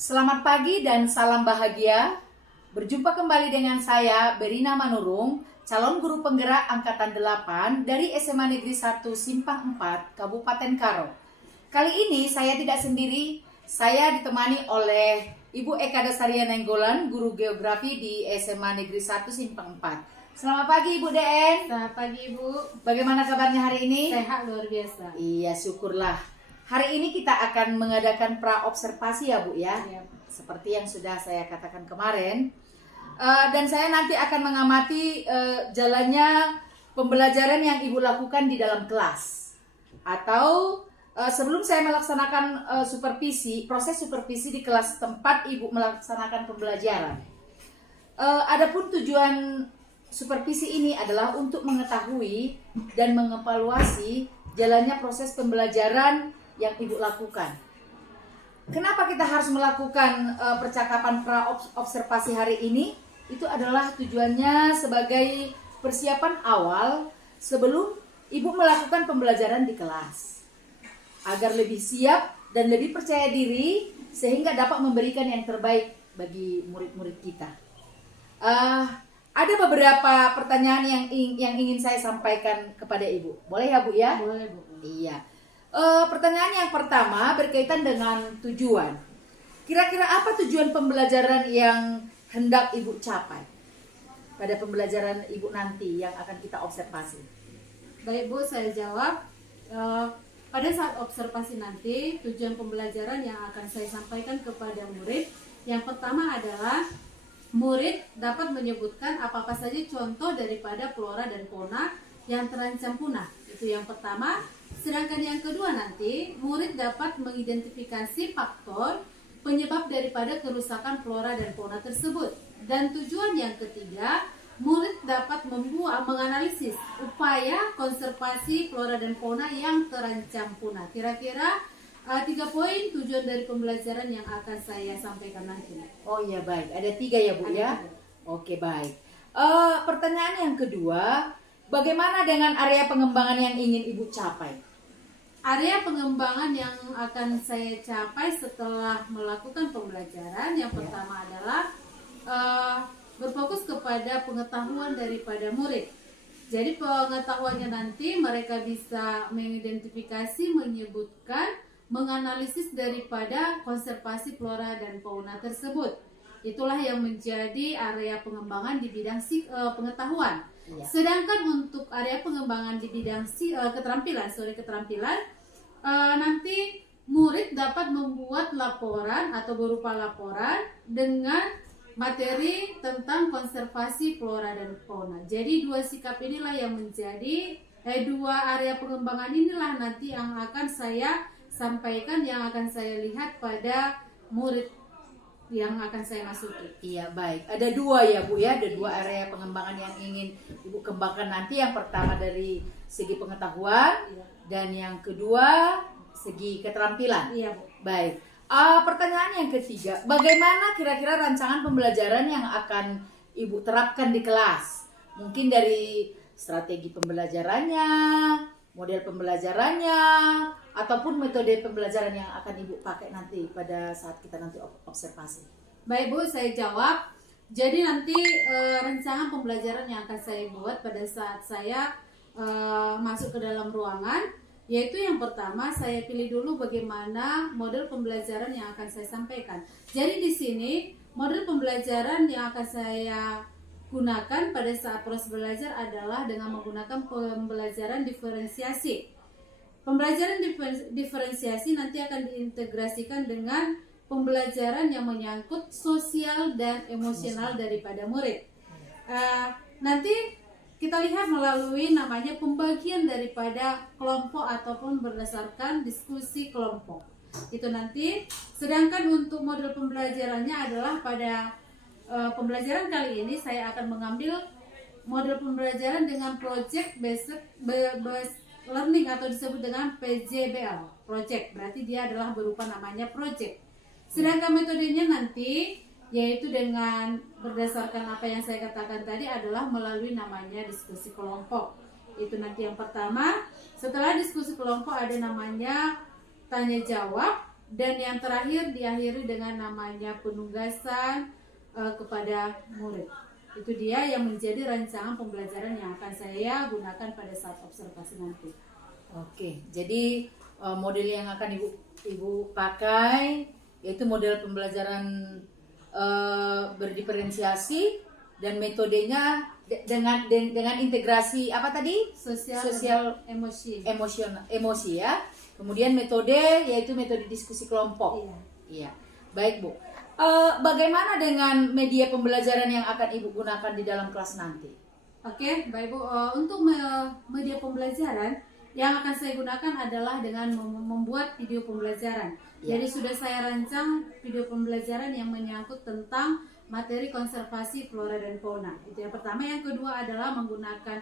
Selamat pagi dan salam bahagia. Berjumpa kembali dengan saya, Berina Manurung, calon guru penggerak Angkatan 8 dari SMA Negeri 1 Simpang 4, Kabupaten Karo. Kali ini saya tidak sendiri, saya ditemani oleh Ibu Eka Dasaria Nenggolan, guru geografi di SMA Negeri 1 Simpang 4. Selamat pagi Ibu DN. Selamat pagi Ibu. Bagaimana kabarnya hari ini? Sehat luar biasa. Iya, syukurlah. Hari ini kita akan mengadakan pra-observasi ya Bu ya. Iya. Seperti yang sudah saya katakan kemarin. Dan saya nanti akan mengamati jalannya pembelajaran yang Ibu lakukan di dalam kelas. Atau sebelum saya melaksanakan proses supervisi di kelas tempat Ibu melaksanakan pembelajaran. Adapun tujuan supervisi ini adalah untuk mengetahui dan mengevaluasi jalannya proses pembelajaran yang Ibu lakukan. Kenapa kita harus melakukan percakapan pra-observasi hari ini? Itu adalah tujuannya sebagai persiapan awal sebelum Ibu melakukan pembelajaran di kelas. Agar lebih siap dan lebih percaya diri sehingga dapat memberikan yang terbaik bagi murid-murid kita. Ada beberapa pertanyaan yang ingin saya sampaikan kepada Ibu. Boleh ya Bu ya? Boleh Bu. Iya. Pertanyaan yang pertama berkaitan dengan tujuan. Kira-kira apa tujuan pembelajaran yang hendak Ibu capai pada pembelajaran Ibu nanti yang akan kita observasi? Baik Bu, saya jawab. Pada saat observasi nanti, tujuan pembelajaran yang akan saya sampaikan kepada murid, yang pertama adalah murid dapat menyebutkan apa-apa saja contoh daripada flora dan fauna yang terancam punah. Itu yang pertama. Sedangkan yang kedua nanti, murid dapat mengidentifikasi faktor penyebab daripada kerusakan flora dan fauna tersebut. Dan tujuan yang ketiga, murid dapat menganalisis upaya konservasi flora dan fauna yang terancam punah. Kira-kira 3 poin tujuan dari pembelajaran yang akan saya sampaikan nanti. Oh iya baik, ada 3 ya Bu ya? Oke baik. Pertanyaan yang kedua, bagaimana dengan area pengembangan yang ingin Ibu capai? Area pengembangan yang akan saya capai setelah melakukan pembelajaran yang pertama adalah berfokus kepada pengetahuan daripada murid. Jadi pengetahuannya nanti mereka bisa mengidentifikasi, menyebutkan, menganalisis daripada konservasi flora dan fauna tersebut. Itulah yang menjadi area pengembangan di bidang pengetahuan. Ya. Sedangkan untuk area pengembangan di bidang keterampilan, nanti murid dapat membuat laporan atau berupa laporan dengan materi tentang konservasi flora dan fauna. Jadi 2 sikap inilah yang menjadi 2 area pengembangan inilah nanti yang akan saya sampaikan, yang akan saya lihat pada murid yang akan saya masuki. Iya baik, ada 2 ya Bu ya, ada 2 area pengembangan yang ingin Ibu kembangkan nanti. Yang pertama dari segi pengetahuan, dan yang kedua segi keterampilan. Iya Bu. Baik, pertanyaan yang ketiga, bagaimana kira-kira rancangan pembelajaran yang akan Ibu terapkan di kelas? Mungkin dari strategi pembelajarannya, model pembelajarannya, ataupun metode pembelajaran yang akan Ibu pakai nanti pada saat kita nanti observasi. Baik Bu, saya jawab. Jadi nanti rancangan pembelajaran yang akan saya buat pada saat saya masuk ke dalam ruangan, yaitu yang pertama saya pilih dulu bagaimana model pembelajaran yang akan saya sampaikan. Jadi di sini model pembelajaran yang akan saya gunakan pada saat proses belajar adalah dengan menggunakan pembelajaran diferensiasi. Pembelajaran diferensiasi nanti akan diintegrasikan dengan pembelajaran yang menyangkut sosial dan emosional daripada murid. Nanti kita lihat melalui namanya pembagian daripada kelompok ataupun berdasarkan diskusi kelompok. Itu nanti. Sedangkan untuk model pembelajarannya adalah pada pembelajaran kali ini saya akan mengambil model pembelajaran dengan project based learning atau disebut dengan PJBL, project. Berarti dia adalah berupa namanya project. Sedangkan metodenya nanti yaitu dengan berdasarkan apa yang saya katakan tadi adalah melalui namanya diskusi kelompok. Itu nanti yang pertama. Setelah diskusi kelompok ada namanya tanya jawab. dan yang terakhir diakhiri dengan namanya penugasan kepada murid. Itu dia yang menjadi rancangan pembelajaran yang akan saya gunakan pada saat observasi nanti. Oke, jadi model yang akan ibu pakai yaitu model pembelajaran berdiferensiasi dan metodenya dengan integrasi apa tadi? Sosial emosi ya. Kemudian metode yaitu metode diskusi kelompok. Iya. Baik, Bu. Bagaimana dengan media pembelajaran yang akan Ibu gunakan di dalam kelas nanti? Oke, baik Bu. Untuk media pembelajaran yang akan saya gunakan adalah dengan membuat video pembelajaran. Jadi sudah saya rancang video pembelajaran yang menyangkut tentang materi konservasi flora dan fauna. Itu yang pertama. Yang kedua adalah menggunakan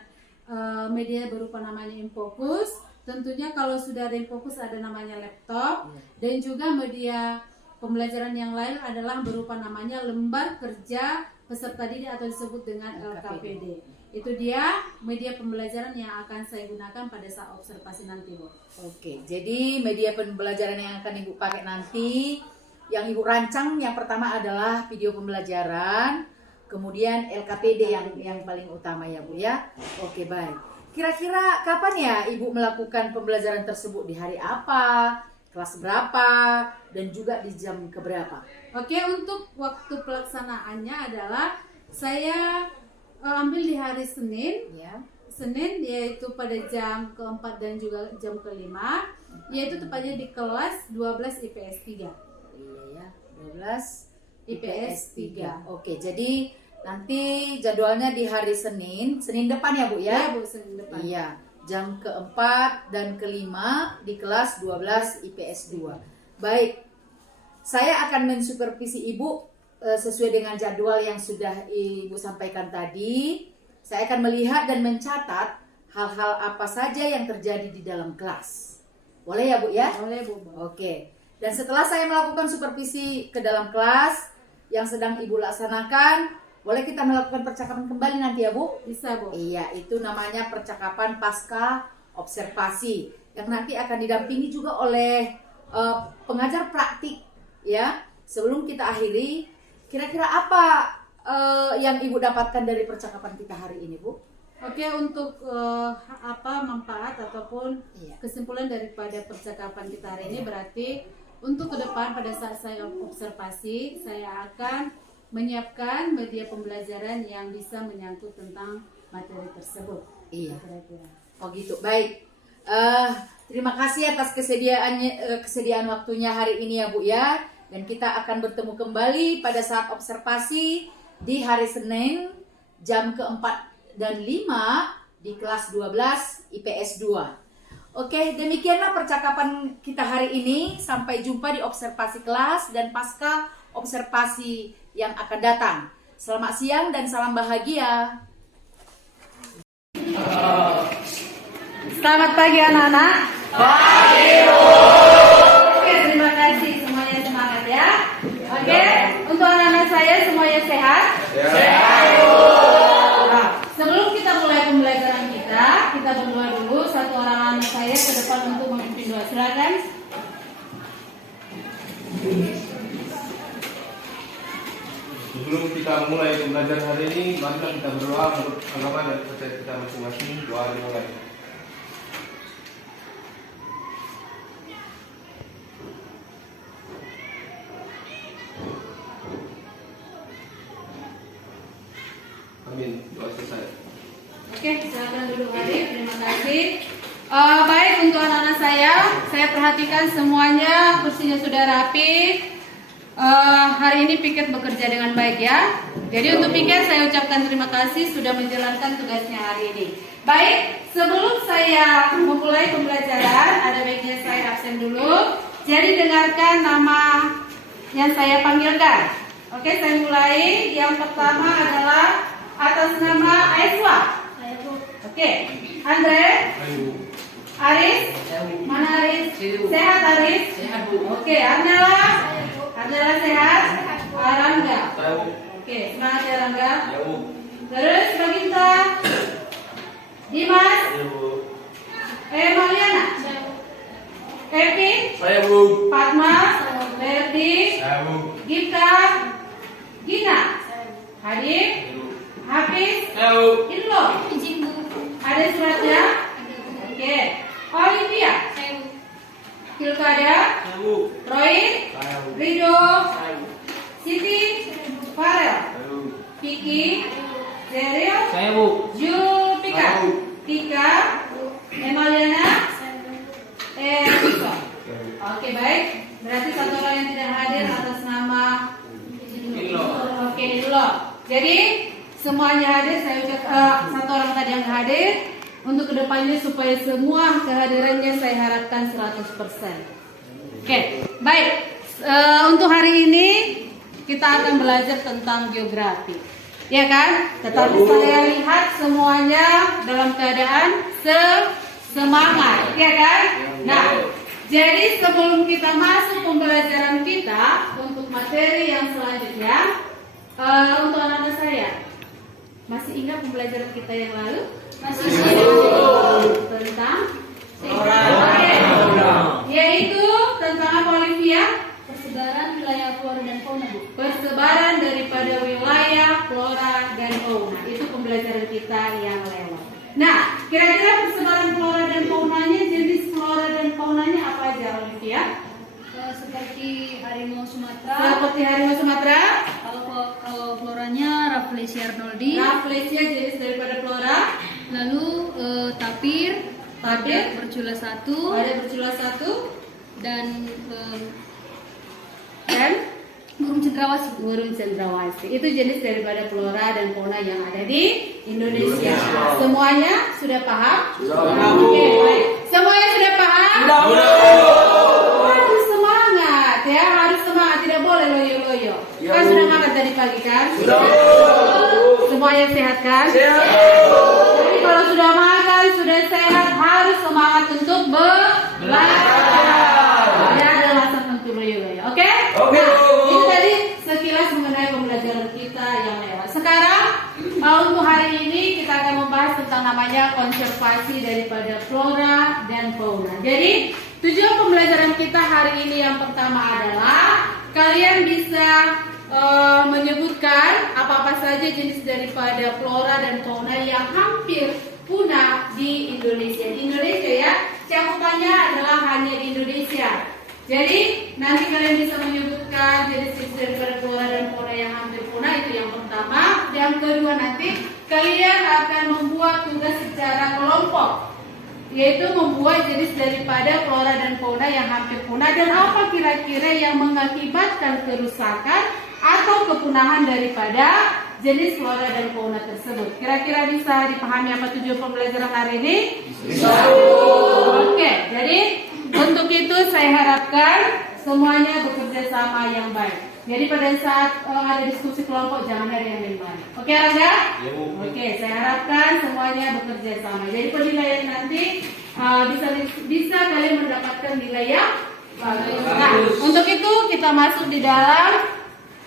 media berupa namanya Infocus. Tentunya kalau sudah ada Infocus ada namanya laptop. Dan juga media pembelajaran yang lain adalah berupa namanya lembar kerja peserta didik atau disebut dengan LKPD. Itu dia media pembelajaran yang akan saya gunakan pada saat observasi nanti, Bu. Oke, jadi media pembelajaran yang akan Ibu pakai nanti, yang Ibu rancang yang pertama adalah video pembelajaran, kemudian LKPD yang paling utama ya, Bu ya. Oke, baik. Kira-kira kapan ya Ibu melakukan pembelajaran tersebut? Di hari apa? Kelas berapa? Dan juga di jam keberapa? Oke, untuk waktu pelaksanaannya adalah saya ambil di hari Senin. Ya. Senin yaitu pada jam keempat dan juga jam kelima, yaitu tepatnya di kelas 12 IPS 3. Iya ya, 12 IPS 3. Oke, jadi nanti jadwalnya di hari Senin depan ya, Bu ya? Iya, Bu, Senin depan. Iya, jam keempat dan kelima di kelas 12 IPS 2. Baik, saya akan mensupervisi Ibu sesuai dengan jadwal yang sudah Ibu sampaikan tadi. Saya akan melihat dan mencatat hal-hal apa saja yang terjadi di dalam kelas. Boleh ya, Bu ya? Boleh, Bu. Oke. Dan setelah saya melakukan supervisi ke dalam kelas yang sedang Ibu laksanakan, boleh kita melakukan percakapan kembali nanti ya, Bu? Bisa, Bu. Iya, itu namanya percakapan pasca observasi yang nanti akan didampingi juga oleh pengajar praktik ya. Sebelum kita akhiri, kira-kira apa yang Ibu dapatkan dari percakapan kita hari ini, Bu? Oke, untuk manfaat ataupun kesimpulan daripada percakapan kita hari ini berarti untuk ke depan pada saat saya observasi, saya akan menyiapkan media pembelajaran yang bisa menyangkut tentang materi tersebut. Iya. Kira-kira. Oh gitu, baik. Terima kasih atas kesediaan waktunya hari ini ya, Bu ya. Dan kita akan bertemu kembali pada saat observasi di hari Senin jam keempat dan 5 di kelas 12 IPS 2. Oke, demikianlah percakapan kita hari ini. Sampai jumpa di observasi kelas dan pasca observasi yang akan datang. Selamat siang dan salam bahagia. Selamat pagi anak-anak. Pagi. Oke, terima kasih semuanya, semangat ya. Oke, untuk anak-anak saya semuanya sehat? Sehat. Nah, sebelum kita mulai pembelajaran kita berdoa dulu. Satu orang anak saya ke depan untuk memimpin doa. Silakan. Sebelum kita mulai pembelajaran hari ini, marilah kita berdoa menurut agama dan percaya kita masing-masing. Doa dimulai. Amin. Doa selesai. Oke, silakan duduk Arif. Terima kasih. Baik, untuk anak-anak saya perhatikan semuanya kursinya sudah rapi. Hari ini piket bekerja dengan baik ya. Jadi untuk piket saya ucapkan terima kasih sudah menjalankan tugasnya hari ini. Baik, sebelum saya memulai pembelajaran, ada baiknya saya absen dulu. Jadi dengarkan nama yang saya panggilkan. Oke, saya mulai. Yang pertama adalah atas nama Aiswa. Oke, Andre. Aris. Mana Aris? Sehat Aris? Sehat, Bu. Oke, Arnella. Arnella sehat? Rangga. Oke, semangat ya Rangga. Terus Baginta. Dimas. Maliana. Epi. Saya Bu. Fatma, Ferdi, Saya Bu. Gita, Gina, Hadir, Hafiz, Saya Bu. Illo. Ada suratnya? Oke. Olivia, Pilkada, Saya Bu. Roy, Saya Bu. Rido, Saya Bu. Siti, Farel, Saya Bu. Kiki, Zeril, Saya Bu. Julpika, Tahu. Tika, Emaliana, Risa. Oke, baik. Berarti satu orang yang tidak hadir atas nama Illo. Oke, Illo. Jadi semuanya hadir. Saya ucap satu orang tadi yang hadir. Untuk kedepannya supaya semua kehadirannya saya harapkan 100%. Oke, baik. Untuk hari ini kita akan belajar tentang geografi. Ya kan? Tetapi saya lihat semuanya dalam keadaan semangat, ya kan? Nah, jadi sebelum kita masuk pembelajaran kita untuk materi yang selanjutnya, untuk anak-anak saya, masih ingat pembelajaran kita yang lalu? Masih tentang Oke. Yaitu tentang apa, Olivia? Persebaran wilayah flora dan fauna, Bu. Persebaran daripada wilayah flora dan fauna. Itu pembelajaran kita yang lewat. Nah, kira-kira persebaran flora dan faunanya, jenis flora dan faunanya apa aja, Olivia? Seperti harimau Sumatera. Seperti harimau Sumatera. Kalau floranya Rafflesia arnoldi. Rafflesia jenis daripada flora. Lalu tapir, Tapir. bercula Ada 1 bercula 1 dan dan burung cendrawasih. burung cendrawasih. Itu jenis daripada flora dan fauna yang ada di Indonesia. Semuanya sudah paham? Sudah. Oke, baik. Semuanya sudah paham? Harus semangat ya, harus semangat, tidak boleh loyo-loyo. Kan sudah makan tadi pagi kan? Semuanya sehat kan? Jadi kalau sudah makan, sudah sehat, harus semangat untuk belajar. Tidak ada alasan untuk loyo-loyo. Oke? Oke. Nah, itu tadi sekilas mengenai pembelajaran kita yang lewat. Sekarang untuk hari ini kita akan membahas tentang namanya konservasi daripada flora dan fauna. Jadi tujuan pembelajaran kita hari ini yang pertama adalah kalian bisa menyebutkan apa-apa saja jenis daripada flora dan fauna yang hampir punah di Indonesia. Di Indonesia ya, cakupannya adalah hanya di Indonesia. Jadi nanti kalian bisa menyebutkan jenis-jenis daripada flora dan fauna yang hampir punah, itu yang pertama. Yang kedua, nanti kalian akan membuat tugas secara kelompok, yaitu membuat jenis daripada flora dan fauna yang hampir punah dan apa kira-kira yang mengakibatkan kerusakan atau kepunahan daripada jenis flora dan fauna tersebut. Kira-kira bisa dipahami apa tujuan pembelajaran hari ini? Bisa. Oke, jadi untuk itu saya harapkan semuanya bekerja sama yang baik. Jadi pada saat ada diskusi kelompok jangan ada yang main-main. Oke, Rangga? Ya, Bu. Oke, saya harapkan semuanya bekerja sama. Jadi penilaian nanti bisa kalian mendapatkan nilai yang bagus. Nah, untuk itu kita masuk di dalam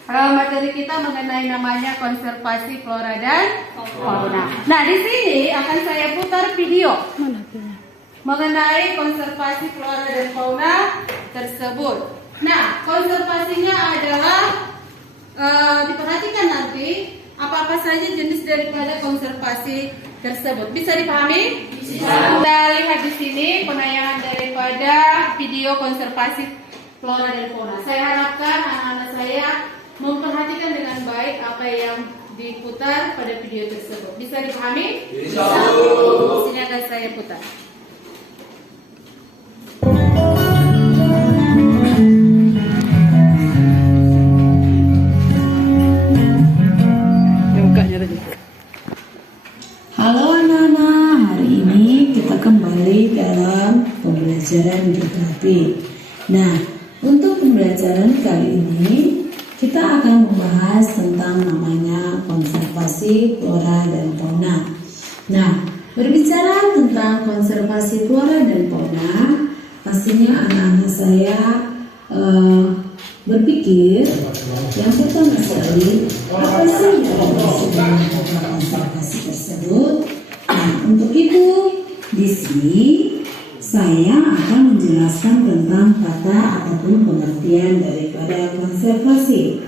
materi kita mengenai namanya konservasi flora dan fauna. Nah, di sini akan saya putar video mengenai konservasi flora dan fauna tersebut. Nah, konservasinya adalah diperhatikan nanti apa-apa saja jenis daripada konservasi tersebut. Bisa dipahami? Bisa. Kita lihat di sini penayangan daripada video konservasi flora dan fauna. Saya harapkan anak-anak saya memperhatikan dengan baik apa yang diputar pada video tersebut. Bisa dipahami? Bisa. Di sini akan saya putar. Halo anak-anak, hari ini kita kembali dalam pembelajaran geografi. Nah, untuk pembelajaran kali ini kita akan membahas tentang namanya konservasi flora dan fauna. Nah, berbicara tentang konservasi flora dan fauna, pastinya anak-anak saya berpikir yang pertama sekali apa sih yang sebenarnya konservasi tersebut. Nah, untuk itu di sini saya akan menjelaskan tentang kata konservasi.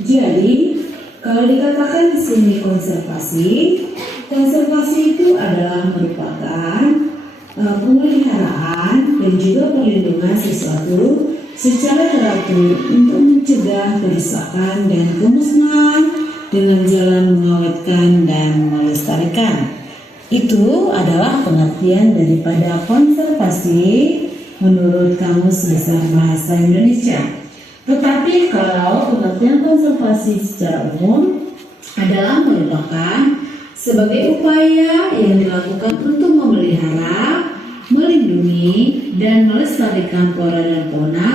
Jadi, kalau dikatakan di sini konservasi itu adalah merupakan pemeliharaan dan juga perlindungan sesuatu secara teratur untuk mencegah kerusakan dan kemusnahan dengan jalan mengawetkan dan melestarikan. Itu adalah pengertian daripada konservasi menurut Kamus Besar Bahasa Indonesia. Tetapi kalau pengertian konservasi secara umum adalah merupakan sebagai upaya yang dilakukan untuk memelihara, melindungi, dan melestarikan flora dan fauna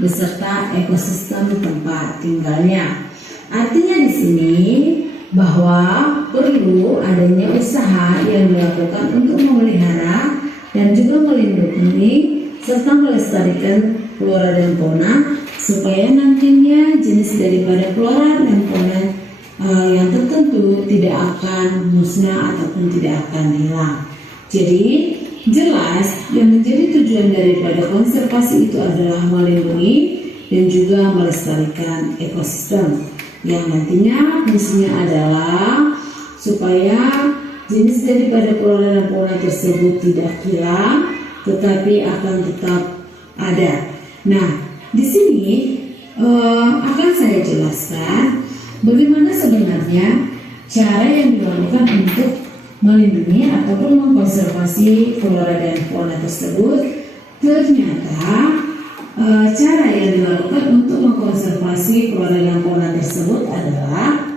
beserta ekosistem tempat tinggalnya. Artinya di sini bahwa perlu adanya usaha yang dilakukan untuk memelihara dan juga melindungi serta melestarikan flora dan fauna supaya nantinya jenis daripada flora dan fauna yang tertentu tidak akan musnah ataupun tidak akan hilang. Jadi jelas yang menjadi tujuan daripada konservasi itu adalah melindungi dan juga melestarikan ekosistem yang nantinya fungsinya adalah supaya jenis daripada flora dan fauna tersebut tidak hilang tetapi akan tetap ada. Nah, di sini akan saya jelaskan bagaimana sebenarnya cara yang dilakukan untuk melindungi ataupun mengkonservasi flora dan fauna tersebut. Ternyata cara yang dilakukan untuk mengkonservasi flora dan fauna tersebut adalah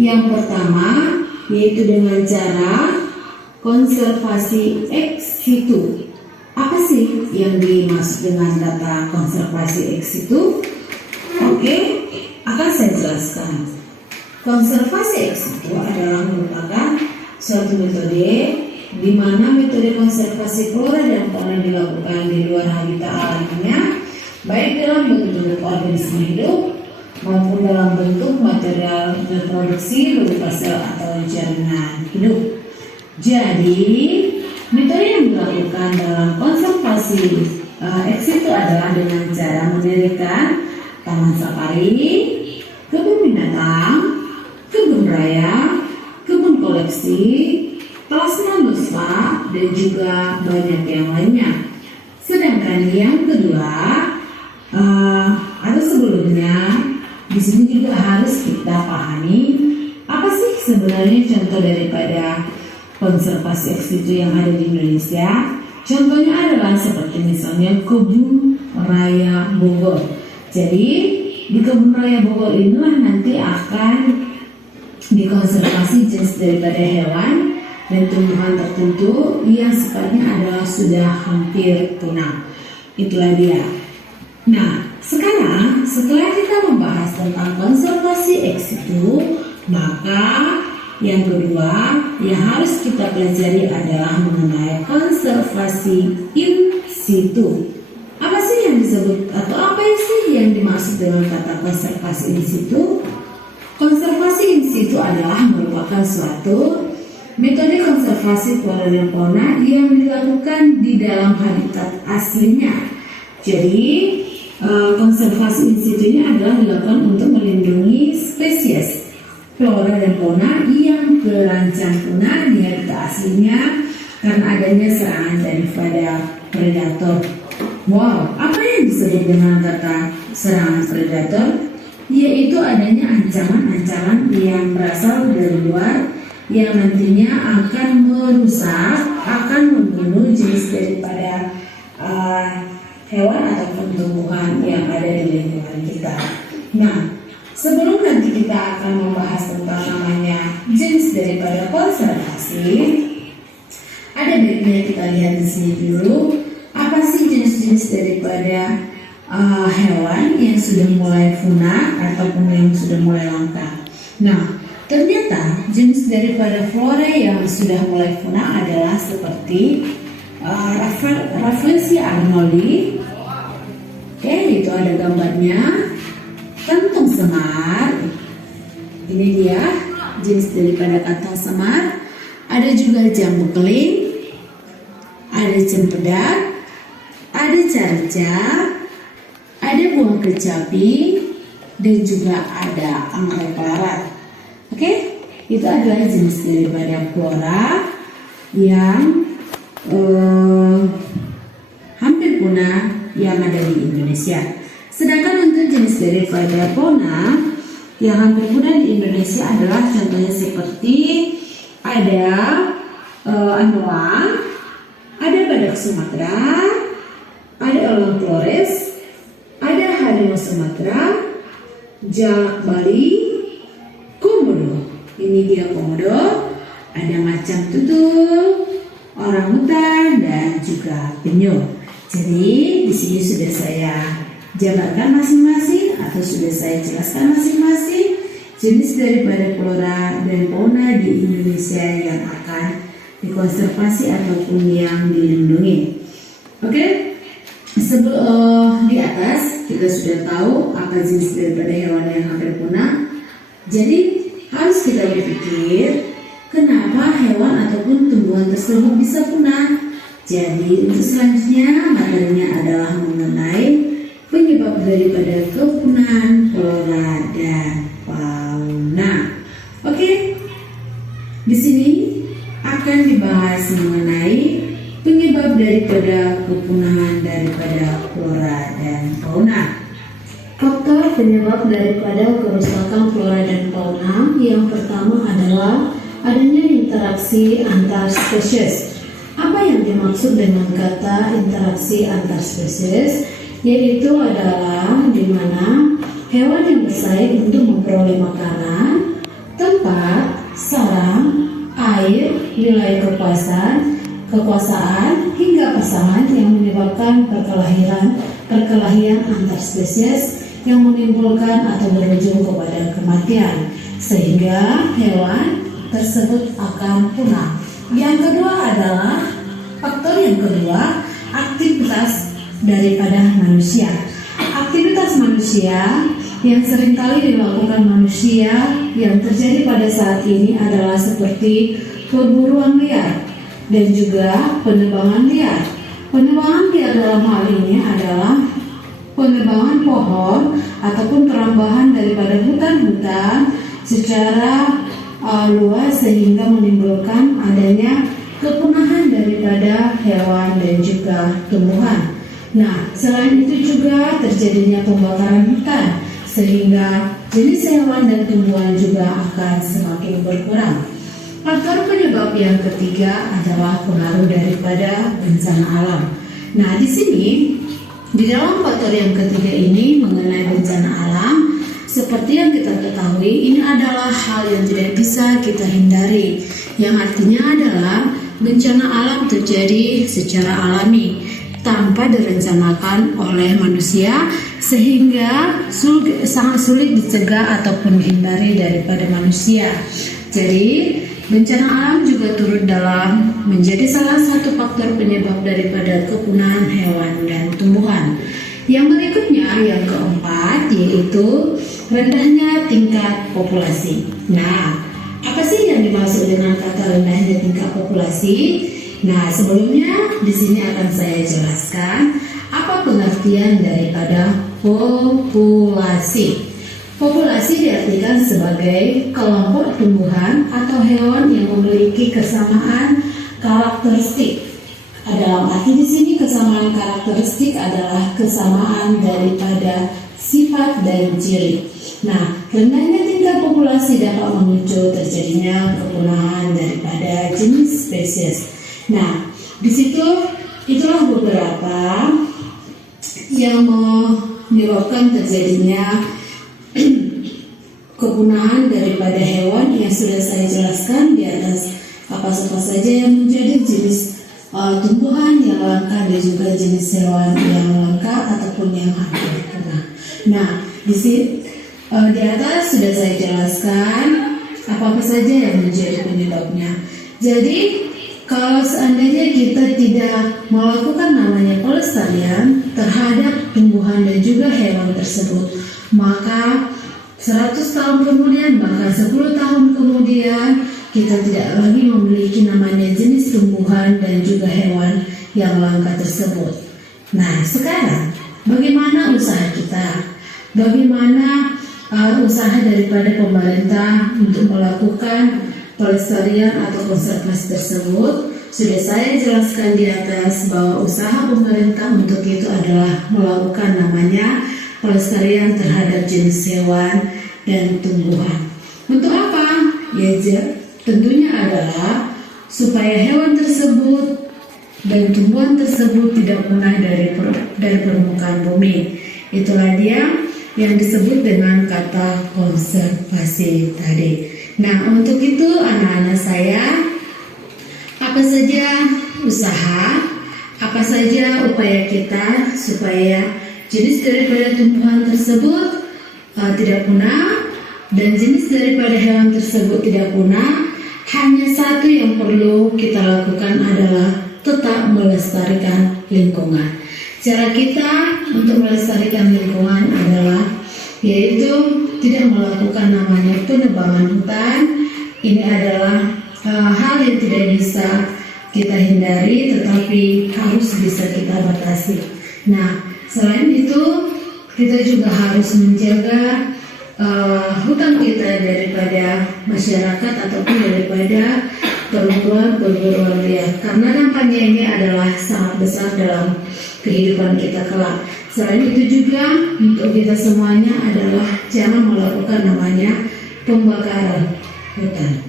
yang pertama yaitu dengan cara konservasi ex situ. Apa sih yang dimaksud dengan kata konservasi ex situ? Oke, akan saya jelaskan. Konservasi ex situ adalah merupakan suatu metode di mana metode konservasi flora dan fauna dilakukan di luar habitat alaminya, baik dalam bentuk organisme hidup maupun dalam bentuk material reproduksi berupa sel atau jaringan hidup. Jadi, metode yang dilakukan dalam konservasi ex situ adalah dengan cara mendirikan taman safari, kebun binatang, kebun raya, kebun koleksi, plasmanosfa, dan juga banyak yang lainnya. Sedangkan yang kedua atau sebelumnya di sini juga harus kita pahami apa sih sebenarnya contoh daripada konservasi ex situ yang ada di Indonesia. Contohnya adalah seperti misalnya kebun raya Bogor. Jadi di kebun raya Bogor inilah nanti akan dikonservasi jenis daripada hewan dan tumbuhan tertentu yang sifatnya adalah sudah hampir punah. Itulah dia. Nah, sekarang setelah kita membahas tentang konservasi ex situ, maka yang kedua yang harus kita pelajari adalah mengenai konservasi in situ. Apa sih yang disebut atau apa sih yang dimaksud dengan kata konservasi in situ? Konservasi in situ adalah merupakan suatu metode konservasi flora dan fauna yang dilakukan di dalam habitat aslinya. Jadi, konservasi in situ ini adalah dilakukan untuk melindungi spesies flora dan fauna yang terancam punah di habitat aslinya karena adanya serangan daripada predator. Wow, apa yang disebut dengan kata serangan predator? Yaitu adanya ancaman-ancaman yang berasal dari luar yang nantinya akan merusak, akan membunuh jenis daripada hewan ataupun tumbuhan yang ada di lingkungan kita. Nah, sebelum nanti kita akan membahas tentang namanya jenis daripada konservasi, ada baiknya kita lihat di sini dulu apa sih jenis-jenis daripada hewan yang sudah mulai punah ataupun yang sudah mulai langka. Nah, ternyata jenis daripada flora yang sudah mulai punah adalah seperti Rafflesia arnoldi. Oke, itu ada gambarnya. Kantong semar. Ini dia jenis daripada kantong semar. Ada juga jambu keling, ada cempedak, ada carca, ada buang kecapi, dan juga ada anggrek larat. Oke, itu adalah jenis daripada flora yang hampir punah yang ada di Indonesia. Sedangkan untuk jenis daripada fauna yang hampir punah di Indonesia adalah contohnya seperti ada anoa, ada badak Sumatera, ada elang Flores, ada harimau Sumatera, jalak Bali, komodo. Ini dia komodo, ada macan tutul, orangutan, dan juga penyu. Jadi di sini sudah saya jabarkan masing-masing atau sudah saya jelaskan masing-masing jenis daripada flora dan fauna di Indonesia yang akan dikonservasi ataupun yang dilindungi. Oke, di atas kita sudah tahu apa jenis daripada hewan yang hampir punah. Jadi harus kita berpikir kenapa hewan ataupun tumbuhan tersebut bisa punah. Jadi untuk selanjutnya materinya adalah mengenai penyebab daripada kepunahan flora dan fauna. Oke, di sini akan dibahas mengenai penyebab daripada kepunahan daripada flora dan fauna. Faktor penyebab daripada kerusakan flora dan fauna yang pertama adalah adanya interaksi antar spesies. Apa yang dimaksud dengan kata interaksi antar spesies? Yaitu adalah di mana hewan yang bersaing untuk memperoleh makanan, tempat, sarang, air, wilayah kekuasaan hingga pasangan yang menyebabkan perkelahian antar spesies yang menimbulkan atau berujung kepada kematian, sehingga hewan tersebut akan punah. Yang kedua adalah faktor yang kedua, aktivitas daripada manusia. Aktivitas manusia yang seringkali dilakukan manusia yang terjadi pada saat ini adalah seperti perburuan liar dan juga penebangan liar. Penebangan liar dalam hal ini adalah penebangan pohon ataupun perambahan daripada hutan-hutan secara luas sehingga menimbulkan adanya kepunahan daripada hewan dan juga tumbuhan. Nah, selain itu juga terjadinya pembakaran hutan sehingga jenis hewan dan tumbuhan juga akan semakin berkurang. Faktor penyebab yang ketiga adalah pengaruh daripada bencana alam. Nah, di sini di dalam faktor yang ketiga ini mengenai bencana alam, seperti yang kita ketahui, ini adalah hal yang tidak bisa kita hindari. Yang artinya adalah bencana alam terjadi secara alami tanpa direncanakan oleh manusia, sehingga sangat sulit dicegah ataupun dihindari daripada manusia. Jadi bencana alam juga turut dalam menjadi salah satu faktor penyebab daripada kepunahan hewan dan tumbuhan. Yang berikutnya, yang keempat, yaitu rendahnya tingkat populasi. Nah, apa sih yang dimaksud dengan kata rendahnya tingkat populasi? Nah, sebelumnya di sini akan saya jelaskan apa pengertian daripada populasi. Populasi diartikan sebagai kelompok tumbuhan atau hewan yang memiliki kesamaan karakteristik. Dalam arti di sini kesamaan karakteristik adalah kesamaan daripada sifat dan ciri. Nah, rendahnya tingkat populasi dapat memicu terjadinya kepunahan daripada jenis spesies. Nah, di situ itulah beberapa yang menyebabkan terjadinya kepunahan daripada hewan yang sudah saya jelaskan di atas. Apa saja yang menjadi jenis tumbuhan yang langka dan juga jenis hewan yang langka ataupun yang hampir punah. Nah, di atas sudah saya jelaskan apa saja yang menjadi penyebabnya. Jadi kalau seandainya kita tidak melakukan namanya pelestarian terhadap tumbuhan dan juga hewan tersebut, maka 100 tahun kemudian, bahkan 10 tahun kemudian, kita tidak lagi memiliki namanya jenis tumbuhan dan juga hewan yang langka tersebut. Nah, sekarang bagaimana usaha kita? Bagaimana usaha daripada pemerintah untuk melakukan pelestarian atau konservasi tersebut. Sudah saya jelaskan di atas bahwa usaha pemerintah untuk itu adalah melakukan namanya pelestarian terhadap jenis hewan dan tumbuhan. Untuk apa? Ya, tentunya adalah supaya hewan tersebut dan tumbuhan tersebut tidak punah dari permukaan bumi. Itulah dia yang disebut dengan kata konservasi tadi. Nah, untuk itu anak-anak saya, apa saja usaha, apa saja upaya kita supaya jenis daripada tumbuhan tersebut tidak punah dan jenis daripada hewan tersebut tidak punah, hanya satu yang perlu kita lakukan adalah tetap melestarikan lingkungan. Cara kita untuk melestarikan lingkungan adalah yaitu tidak melakukan namanya penebangan hutan. Ini adalah hal yang tidak bisa kita hindari, tetapi harus bisa kita batasi. Nah, selain itu kita juga harus menjaga hutan kita daripada masyarakat ataupun daripada perburuan liar, karena nampaknya ini adalah sangat besar dalam kehidupan kita kelak. Selain itu juga untuk kita semuanya adalah jangan melakukan namanya pembakaran hutan.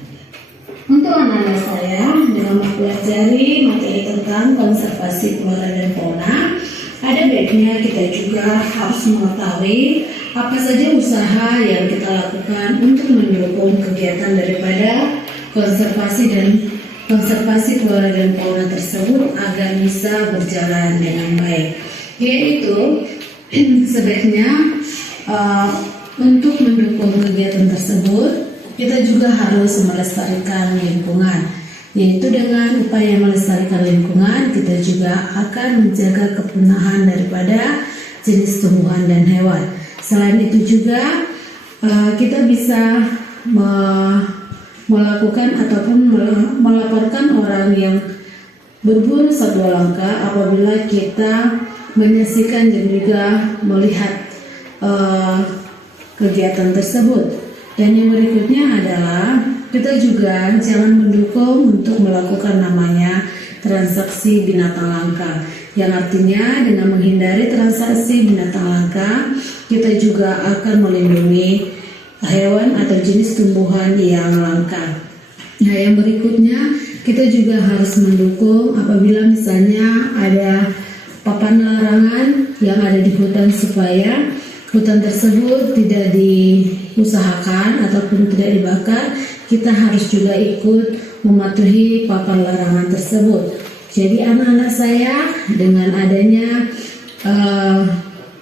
Untuk anak-anak saya dalam mempelajari materi tentang konservasi flora dan fauna, ada baiknya kita juga harus mengetahui apa saja usaha yang kita lakukan untuk mendukung kegiatan daripada konservasi flora dan fauna tersebut agar bisa berjalan dengan baik. Yaitu sebaiknya untuk mendukung kegiatan tersebut kita juga harus melestarikan lingkungan. Yaitu dengan upaya melestarikan lingkungan kita juga akan menjaga kepunahan daripada jenis tumbuhan dan hewan. Selain itu juga kita bisa melakukan ataupun melaporkan orang yang berburu satwa langka apabila kita menyaksikan dan juga melihat kegiatan tersebut. Dan yang berikutnya adalah kita juga jangan mendukung untuk melakukan namanya transaksi binatang langka, yang artinya dengan menghindari transaksi binatang langka kita juga akan melindungi hewan atau jenis tumbuhan yang langka. Nah, yang berikutnya kita juga harus mendukung apabila misalnya ada papan larangan yang ada di hutan supaya hutan tersebut tidak diusahakan ataupun tidak dibakar, kita harus juga ikut mematuhi papan larangan tersebut. Jadi anak-anak saya, dengan adanya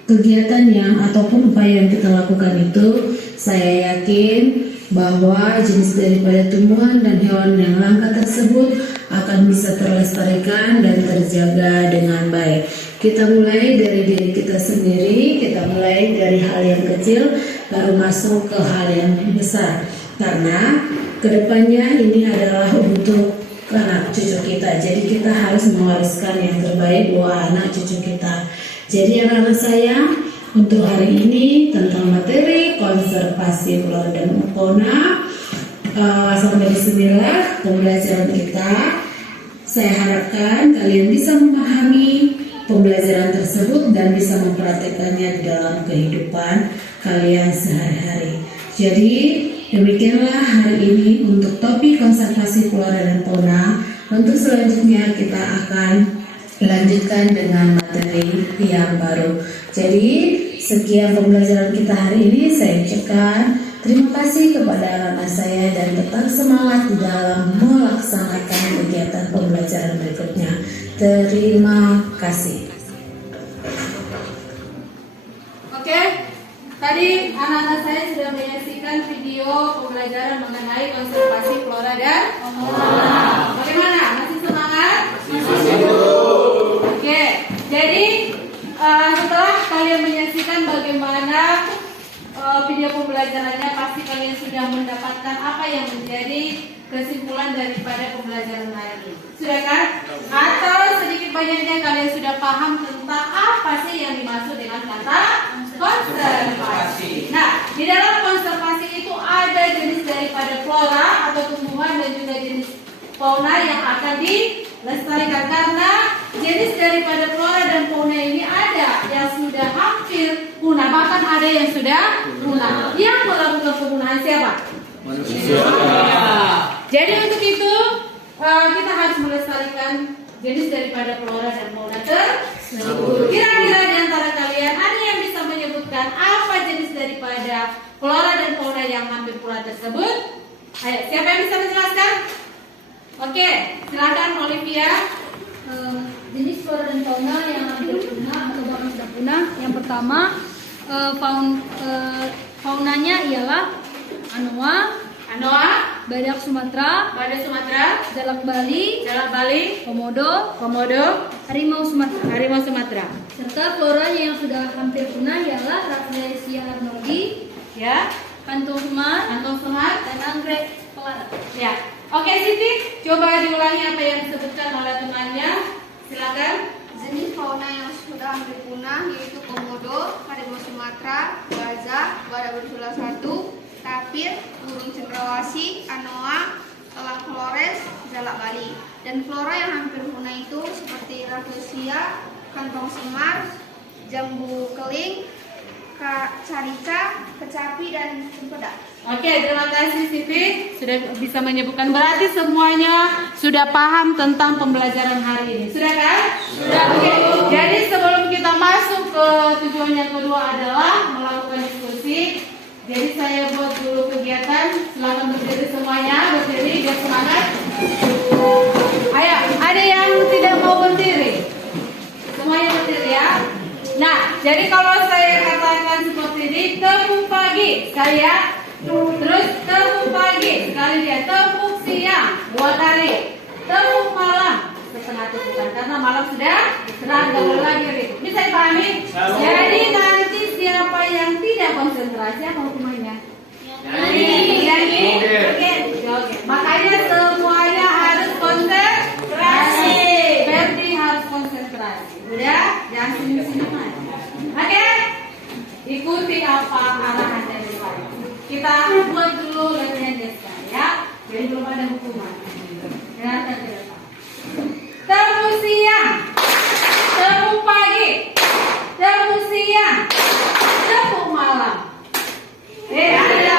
kegiatan yang ataupun upaya yang kita lakukan itu, saya yakin bahwa jenis daripada tumbuhan dan hewan yang langka tersebut akan bisa terlestarikan dan terjaga dengan baik. Kita mulai dari diri kita sendiri, kita mulai dari hal yang kecil, baru masuk ke hal yang besar. Karena kedepannya ini adalah untuk anak cucu kita. Jadi kita harus mewariskan yang terbaik buat anak cucu kita. Jadi anak-anak saya, untuk hari ini tentang materi konservasi flora dan fauna sampai disinilah pembelajaran kita. Saya harapkan kalian bisa memahami pembelajaran tersebut dan bisa mempraktekannya di dalam kehidupan kalian sehari-hari. Jadi demikianlah hari ini untuk topik konservasi flora dan fauna. Untuk selanjutnya kita akan lanjutkan dengan materi yang baru. Jadi sekian pembelajaran kita hari ini. Saya ucapkan terima kasih kepada anak-anak saya dan tetap semangat di dalam melaksanakan kegiatan pembelajaran berikutnya. Terima kasih. Oke, tadi anak-anak saya sudah menyaksikan video pembelajaran mengenai konservasi flora dan fauna. Bagaimana? Masih semangat? Oke, jadi setelah kalian menyaksikan bagaimana video pembelajarannya, pasti kalian sudah mendapatkan apa yang menjadi kesimpulan daripada pembelajaran hari ini. Sudah kan? Atau sedikit banyaknya kalian sudah paham tentang apa sih yang dimaksud dengan kata konservasi. Nah, di dalam fauna yang akan dilestarikan, karena jenis daripada flora dan fauna ini ada yang sudah hampir punah, bahkan ada yang sudah punah. Yang melakukan pembunuhan siapa? Manusia. Jadi untuk itu kita harus melestarikan jenis daripada flora dan fauna tersebut. Kira-kira di antara kalian ada yang bisa menyebutkan apa jenis daripada flora dan fauna yang hampir punah tersebut? Ayo, siapa yang bisa menjelaskan? Oke, silakan Olivia. Jenis flora dan fauna yang hampir punah atau bahkan sudah punah. Yang pertama, faunanya ialah anoa, badak Sumatera, jalak Bali, komodo, harimau Sumatera. Serta floranya yang sudah hampir punah ialah Rafflesia arnoldii, Ya, kantong semar, dan dan anggrek pelara. ya. Oke, Siti, coba diulangi apa yang disebutkan oleh temannya. Silakan. Jenis fauna yang sudah hampir punah yaitu komodo, harimau Sumatera, gajah, badak bersula 1, tapir, burung cendrawasih, anoa, elang Flores, jalak Bali. Dan flora yang hampir punah itu seperti Rafflesia, kantong semar, jambu keling, carica, kecapi, dan cempedak. Oke, terima kasih Siti sudah bisa menyebutkan. Berarti semuanya sudah paham tentang pembelajaran hari ini. Sudah kan? Sudah. Oke. Jadi sebelum kita masuk ke tujuan yang kedua adalah melakukan diskusi. Jadi saya buat dulu kegiatan. Silakan berdiri semuanya, berdiri biar semangat. Ayo, ada yang tidak mau berdiri? Semuanya berdiri ya. Nah, jadi kalau saya katakan seperti ini, tepuk pagi, saya. Terus tepuk pagi, sekali dia. Tepuk siang, 2 kali. Tepuk malam, setengah tepukan, karena malam sudah terang, gak boleh lagi gitu. Bisa dipahami? Jadi nanti siapa yang tidak konsentrasi apa hukumannya? Oke. Makanya semuanya harus konsentrasi. Berarti harus konsentrasi. Udah? Jangan sini-sini aja. Oke? Ikuti apa arahan dari saya. Kita buat dulu latihannya sekarang ya. Jadi belum ada hukuman. Dengarkan tidak Pak. Tepuk siang, tepuk pagi, tepuk siang, tepuk malam. Ada.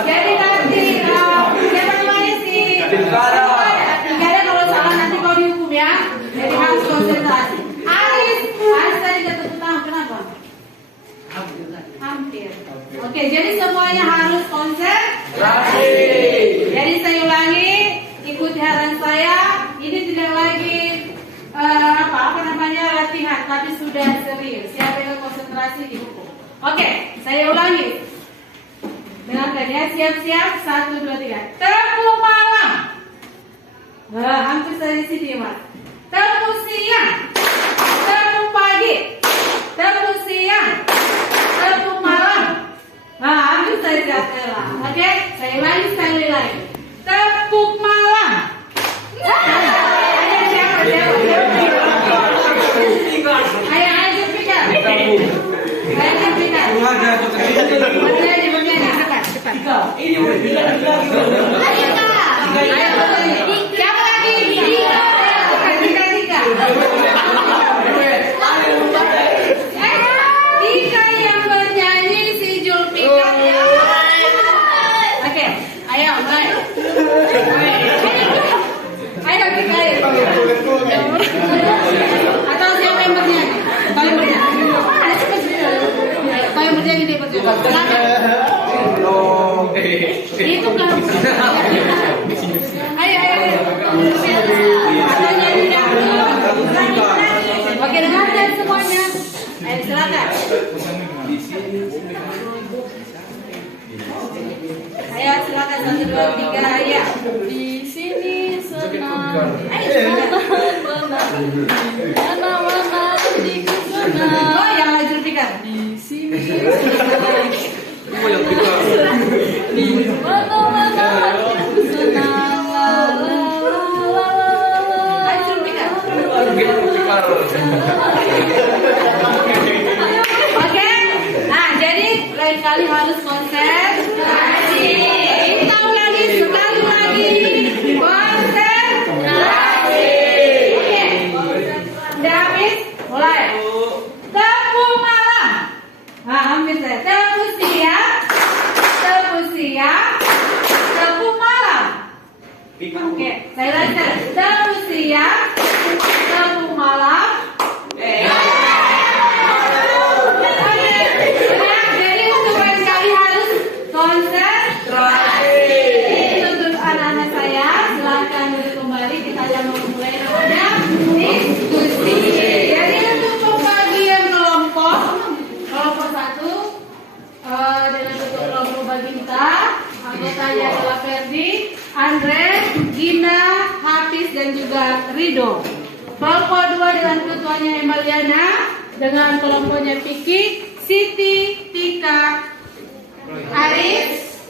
Jadi nanti siapa namanya sih? Tinggalnya kalau salah nanti kau dihukum ya. Jadi harus konsentrasi. Aris tadi ketemu tangan, kenapa? Hampir. Oke, jadi semuanya harus konsentrasi. Jadi saya ulangi, ikuti arahan saya. Ini tidak lagi apa namanya latihan, tapi sudah serius. Siapa yang konsentrasi dihukum. Oke, saya ulangi. Dengarkan ya, siap-siap. 1, 2, 3. Tepuk malam. Hampir saya di sini, Mas. Tepuk siang. Tepuk pagi. Tepuk siang. Tepuk malam. Hampir saya jatuh. Oke, saya ulangi sekali lagi. Tepuk malam. Ayo siapa? Ayo jepitkan. Ayo jepitkan. Cepat. Ayo siapa lagi? Tika. Tika yang bernyanyi si Julpika. Oke, ayo mulai. Ayo Tika. Atau siapa yang bernyanyi? Kau yang bernyanyi. Kau yang bernyanyi dia bernyanyi. Itu kan. Ayo. Atau nyanyi dahulu. Oke, dengarkan semuanya. Ayo silakan. Ayo silakan 1, 2, 3 ya. Di sini senang. Oh, yang lanjut pikir. Di sini senang. Oke, nah jadi lain kali harus konsentrasi. Kita ulangi sekali lagi. hampir saya. Tepuk siang, tepuk malam. Oke, saya lanjutkan. Tepuk siang, tepuk malam. Jadi untuk lain kali harus konsentrasi. Untuk anak-anak saya, silakan duduk kembali. Kita akan memulai namanya diskusi. Jadi untuk pembagian kelompok 1 dengan bentuk kelompok bagi kita, anggotanya adalah Ferdi, Andre, Gina, Hafiz dan juga Rido. Kelompok 2 dengan ketuanya Emaliana, dengan kelompoknya Vicky, Siti, Tika, Aris,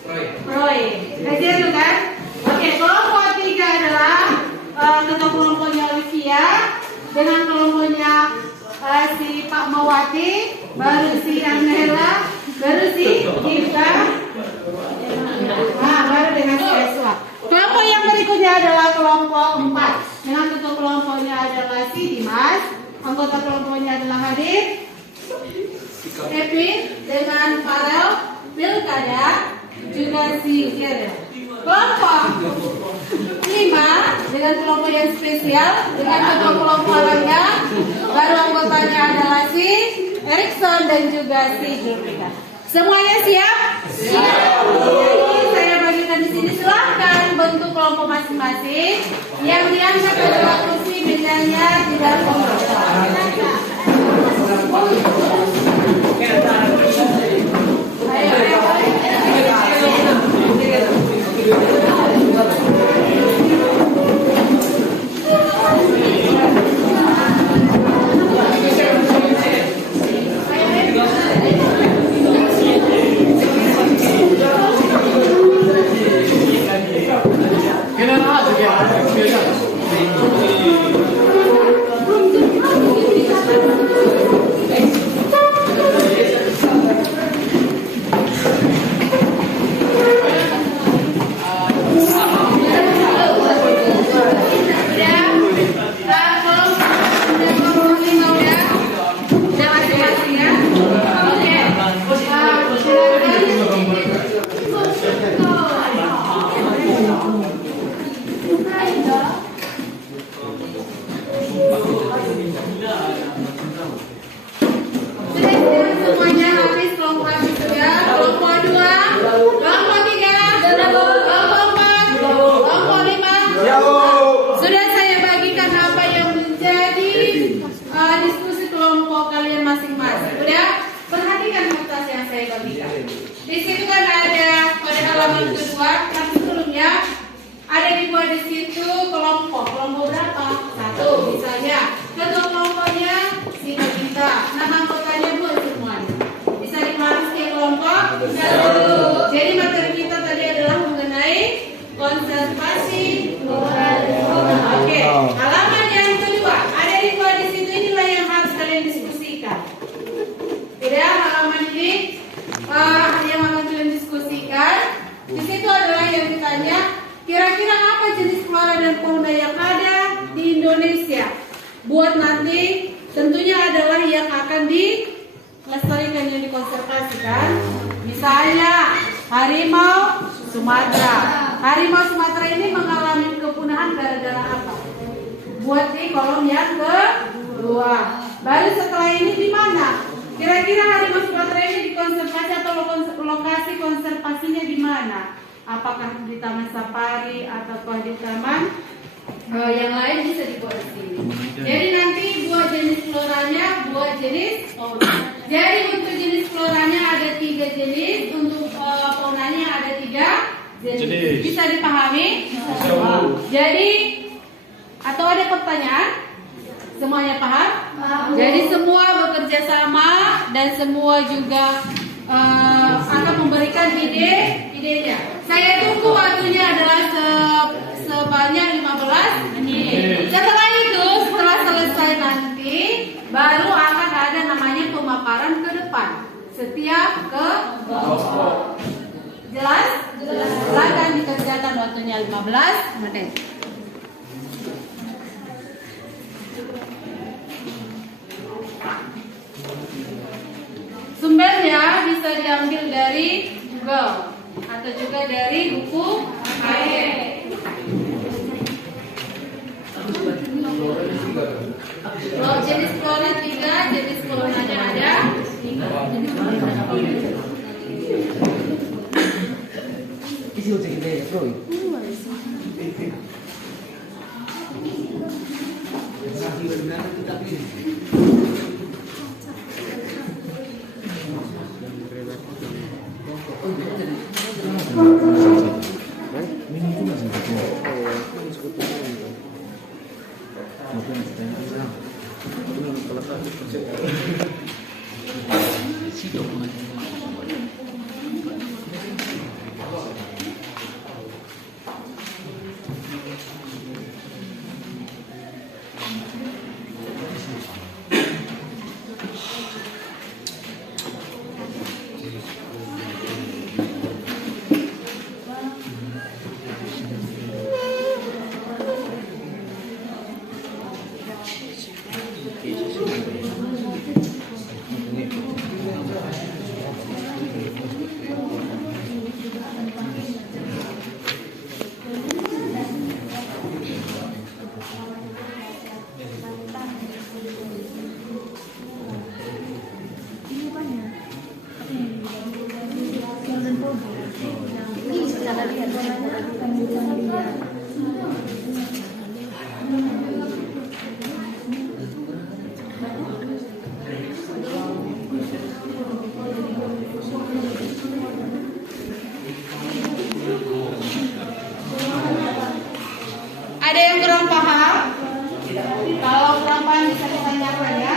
Roy. Kasih itu kan? Oke, kelompok 3 adalah ketua kelompoknya Olivia, dengan kelompoknya si Pak Mawati, baru si Angela, baru si Gita, baru dengan Seswa. Kelompok yang berikutnya adalah kelompok 4, dengan ketua kelompoknya adalah si Dimas, anggota kelompoknya adalah Hadir, Kevin, dengan Farel, Pilkada, juga si Gerel. Kelompok 5 dengan kelompok yang spesial, dengan ketua kelompok orangnya, baru anggotanya adalah si Erikson dan juga si Jurika. Semuanya siap? Siap. Jadi saya bagikan di sini, silahkan bentuk kelompok masing-masing. Yang diangkat adalah kursi mejanya tidak komputer. Semuanya habis kelompok sudah. Kelompok 2, kelompok 3, kelompok 4, kelompok 5. Sudah saya bagikan apa yang menjadi diskusi kelompok kalian masing-masing. Udah, perhatikan kertas yang saya bagikan. Di situ kan ada pada halaman kedua, kan sebelumnya ada dibuat di situ kelompok berapa? 1 misalnya. Ketua kelompoknya si Nagita, nama anggotanya buat semuanya. Bisa dikeluarkan setiap kelompok 1. Jadi materi kita tadi adalah mengenai konservasi. Oke, halaman yang kedua ada dibuat di situ, inilah yang harus kalian diskusikan. Tidak, halaman ini yang akan kalian diskusikan. Di situ adalah yang ditanya, kira-kira apa jenis flora dan fauna yang ada di Indonesia? Buat nanti tentunya adalah yang akan dilestarikan, yang dikonservasikan. Misalnya harimau Sumatera. Harimau Sumatera ini mengalami kepunahan gara-gara apa? Buat di kolom yang kedua. Baru setelah ini di mana? Kira-kira harimau Sumatera ini dikonservasi atau lokasi konservasinya di mana? Apakah di Taman Safari ataukah di taman yang lain, bisa dibuat di sini. Jadi nanti buat jenis floranya, buat jenis fauna. Jadi untuk jenis floranya ada 3 jenis, untuk faunanya ada 3 jenis. Bisa dipahami? Jadi atau ada pertanyaan? Semuanya paham? Jadi semua bekerja sama dan semua juga akan memberikan idenya. Saya tunggu waktunya adalah sebanyak 15 menit. Setelah itu, setelah selesai nanti, baru akan ada namanya pemaparan ke depan setiap kelompok. Jelas? Silakan dikerjakan, waktunya 15 menit. Sumbernya bisa diambil dari Google atau juga dari buku AE. Oh, jenis flora 3, jenis florananya ada. Ada yang kurang paham? Kalau kurang paham bisa ditanyakan ya.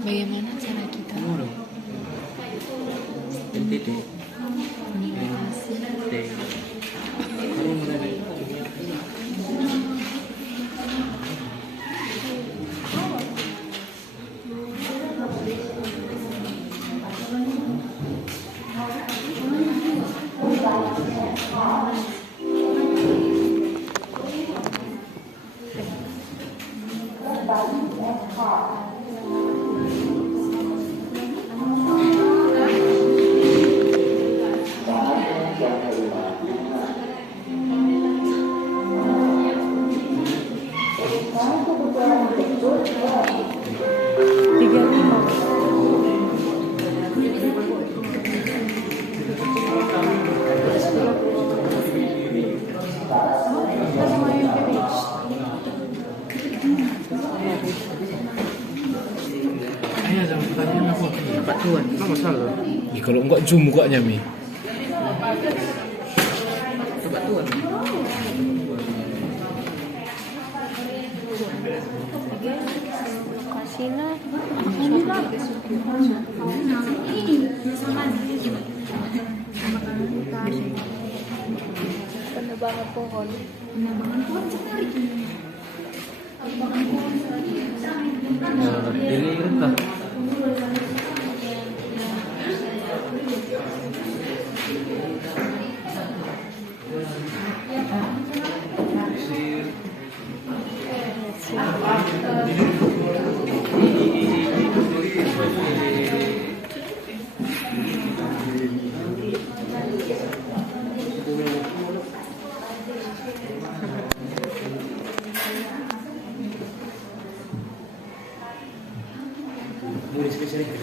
Bagaimana cara kita kalau enggak zoom mukanya Mi. penebangan pohon Ini rentah. Ini spesialnya.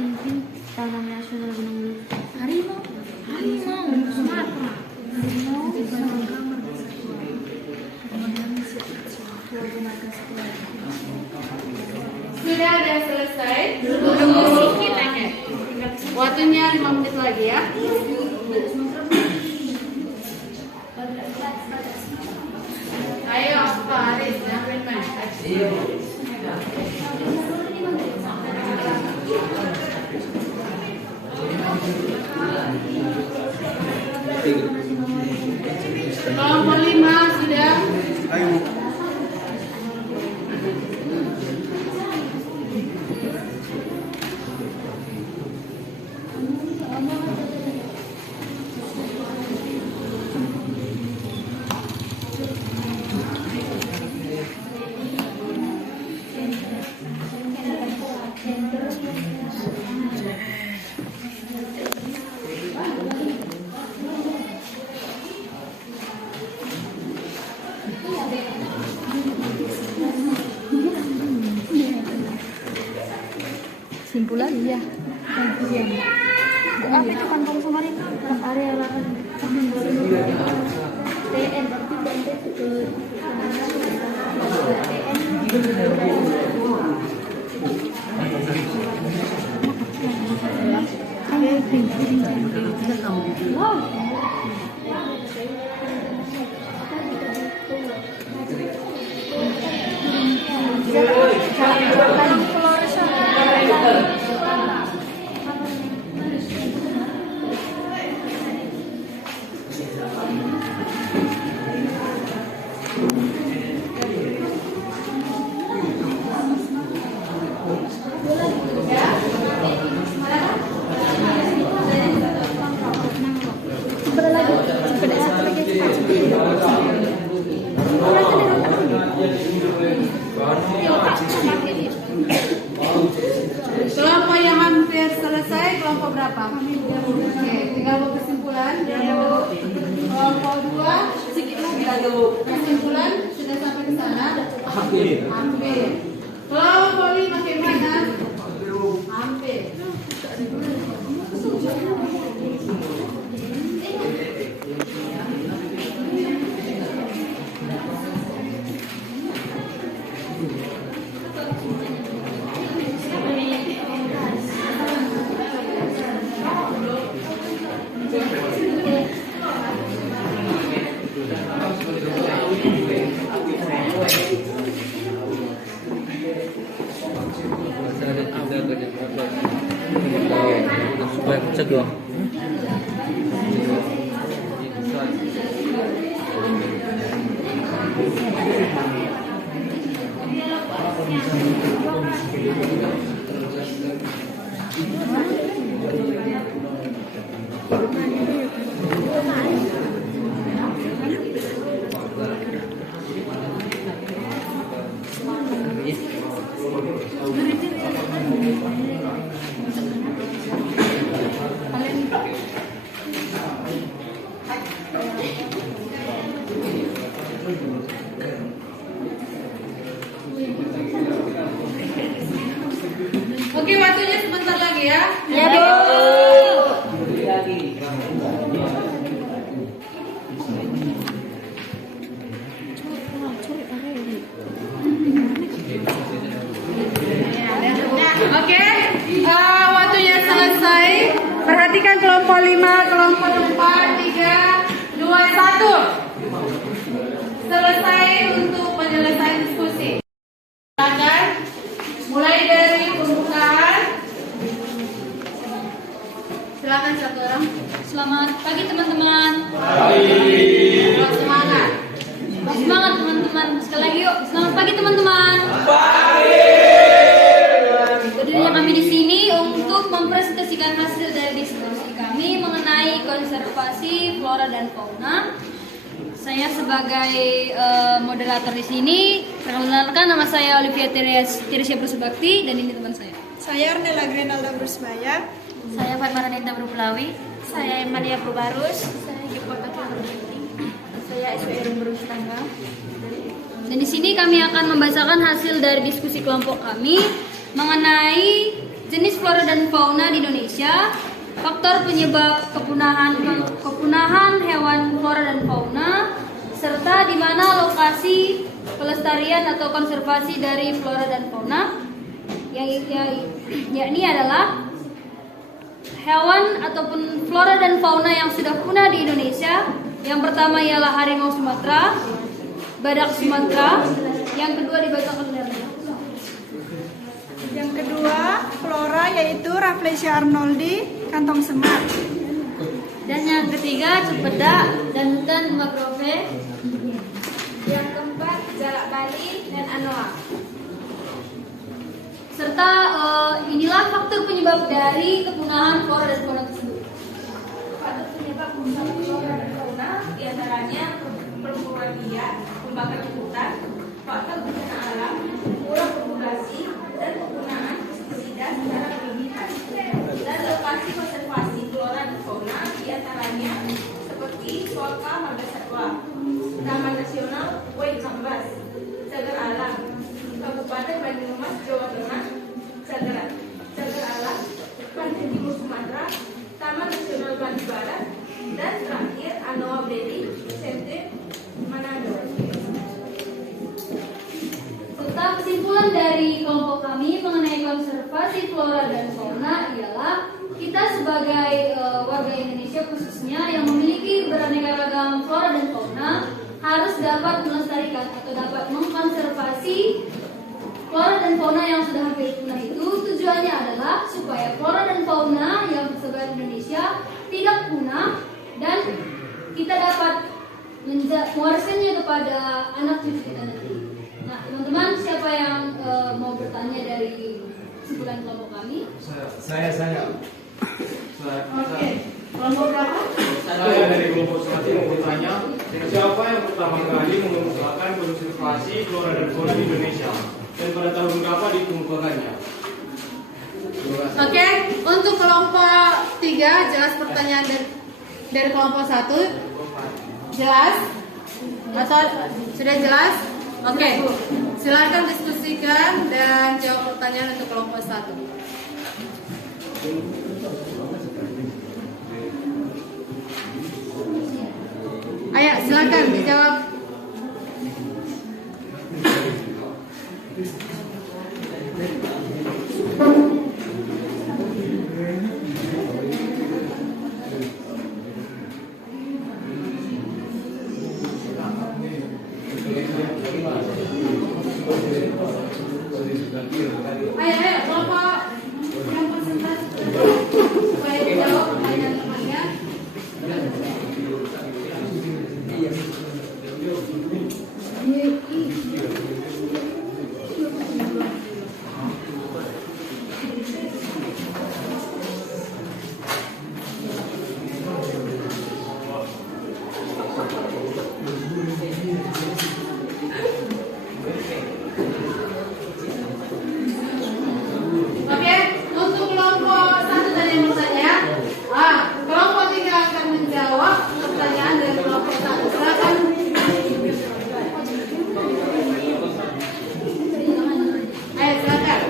inti Taman Nasional Gunung Leuser. Harimau Sumatera. Sudah ada selesai? Waktunya 5 menit lagi ya. Ayo Pak Aris, jangan main-main. Kelompok 5 sudah. Simpulan ya. Apa itu kantong kemarin? Area lahan TN berarti bantai ke Kelompok yang hampir selesai, kelompok berapa? Oke, tinggal buat kesimpulan. Kelompok 2, sedikit lagi. Kesimpulan sudah sampai ke sana? Hampir. Kelompok 5 gimana? Hampir. Oke, waktunya sebentar lagi ya. Ya, Bu. Oke, waktunya selesai. Perhatikan kelompok 5, kelompok 4, 3, 2, 1. Selesai untuk penyelesaian diskusi. Silakan mulai dari pembukaan. Silakan satu orang. Selamat pagi teman-teman. Semangat. Semangat teman-teman. Sekali lagi yuk. Selamat pagi teman-teman. Berdirilah kami di sini untuk mempresentasikan hasil dari diskusi kami mengenai konservasi flora dan fauna. Saya sebagai moderator di sini. Perkenalkan, nama saya Olivia Tirisya Brusubakti dan ini teman saya. Saya Arnella Grenalda Brusbaya. Saya Fatma Ranita Brupelawi. Saya Maria Probarus. Saya Gepota Kiamarjati. Saya SWR Berustangga. Dan di sini kami akan membacakan hasil dari diskusi kelompok kami mengenai jenis flora dan fauna di Indonesia, faktor penyebab kepunahan hewan flora dan fauna, serta di mana lokasi pelestarian atau konservasi dari flora dan fauna, yakni adalah hewan ataupun flora dan fauna yang sudah punah di Indonesia. Yang pertama ialah harimau Sumatera, badak Sumatera, yang kedua dibacakan dari Yang kedua, flora yaitu Rafflesia arnoldi, kantong semak. dan yang ketiga cempeda dan hutan mangrove. Yang keempat jalak bali dan anoa. Serta inilah faktor penyebab dari kepunahan flora dan fauna tersebut. Faktor penyebab kepunahan flora dan fauna diantaranya perburuan liar, pembakaran hutan, faktor bencana alam, kurang populasi, dan penggunaan pestisida secara berlebihan. Dan lokasi konservasi flora dan fauna diantaranya seperti Solka Marga Satwa, Taman Nasional Wai Jambas, Cagar Alam, Kabupaten Banyumas, Jawa Tengah, Cagar Alam, Pantai Timur Sumatera, Taman Nasional Bali Barat, dan terakhir Anoa Beli, Sente, Manado. Serta kesimpulan dari kelompok kami mengenai konservasi flora dan fauna ialah kita sebagai warga Indonesia khususnya yang memiliki beraneka ragam flora dan fauna harus dapat melestarikan atau dapat mengkonservasi flora dan fauna yang sudah hampir punah itu. Tujuannya adalah supaya flora dan fauna yang tersebar di Indonesia tidak punah dan kita dapat mewariskannya kepada anak cucu kita nanti. Nah, teman-teman, siapa yang mau bertanya dari kesimpulan kelompok kami? Saya. Oke. Kelompok berapa? Saya dari kelompok 1 mau bertanya, siapa yang pertama kali mengusulkan konservasi flora dan fauna di Indonesia dan pada tahun berapa dikemukakannya? Oke, untuk kelompok 3 jelas pertanyaan dari kelompok 1. Jelas? Atau sudah jelas? Oke. Silakan diskusikan dan jawab pertanyaan untuk kelompok 1. Ayo, silakan dijawab. Ayo, kelompok yang presentasi supaya dijawab pertanyaan temannya. Oke, untuk kelompok 1 tadi yang bertanya, kelompok 3 akan menjawab pertanyaan dari kelompok 1. Silakan. Ayo, silakan.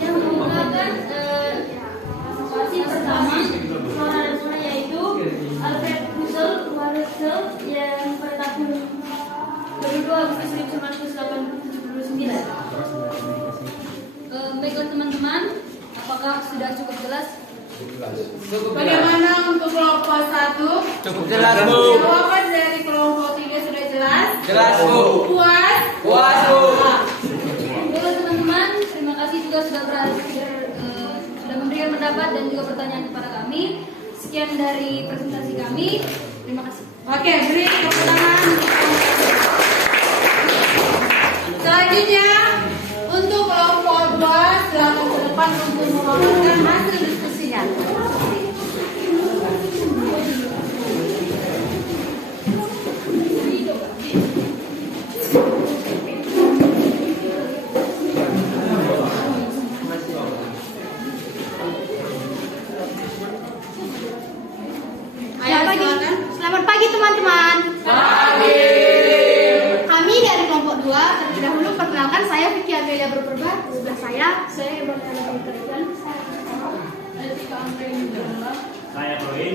Yang menggunakan konservasi pertama flora dan fauna yaitu Alfred Russel yang pada tahun 22 Agustus 1979. Baiklah teman-teman, apakah sudah cukup jelas? Bagaimana untuk kelompok 1? Cukup jelas, Bu. Jawaban dari kelompok 3 sudah jelas? Jelas, Bu. Puas? Puas, Bu. Baiklah teman-teman, terima kasih juga sudah sudah memberikan pendapat dan juga pertanyaan kepada kami. Sekian dari presentasi kami. Terima kasih. Oke, beri tepuk tangan. Selanjutnya untuk kelompok 2 silakan ke depan untuk mengumumkan hasil diskusinya. Selamat pagi teman-teman. Kami dari kelompok 2 terlebih dahulu perkenalkan, saya Vicky Amelia Berperba. Sebelah saya Ibrahim Kerjaan. Saya Roin.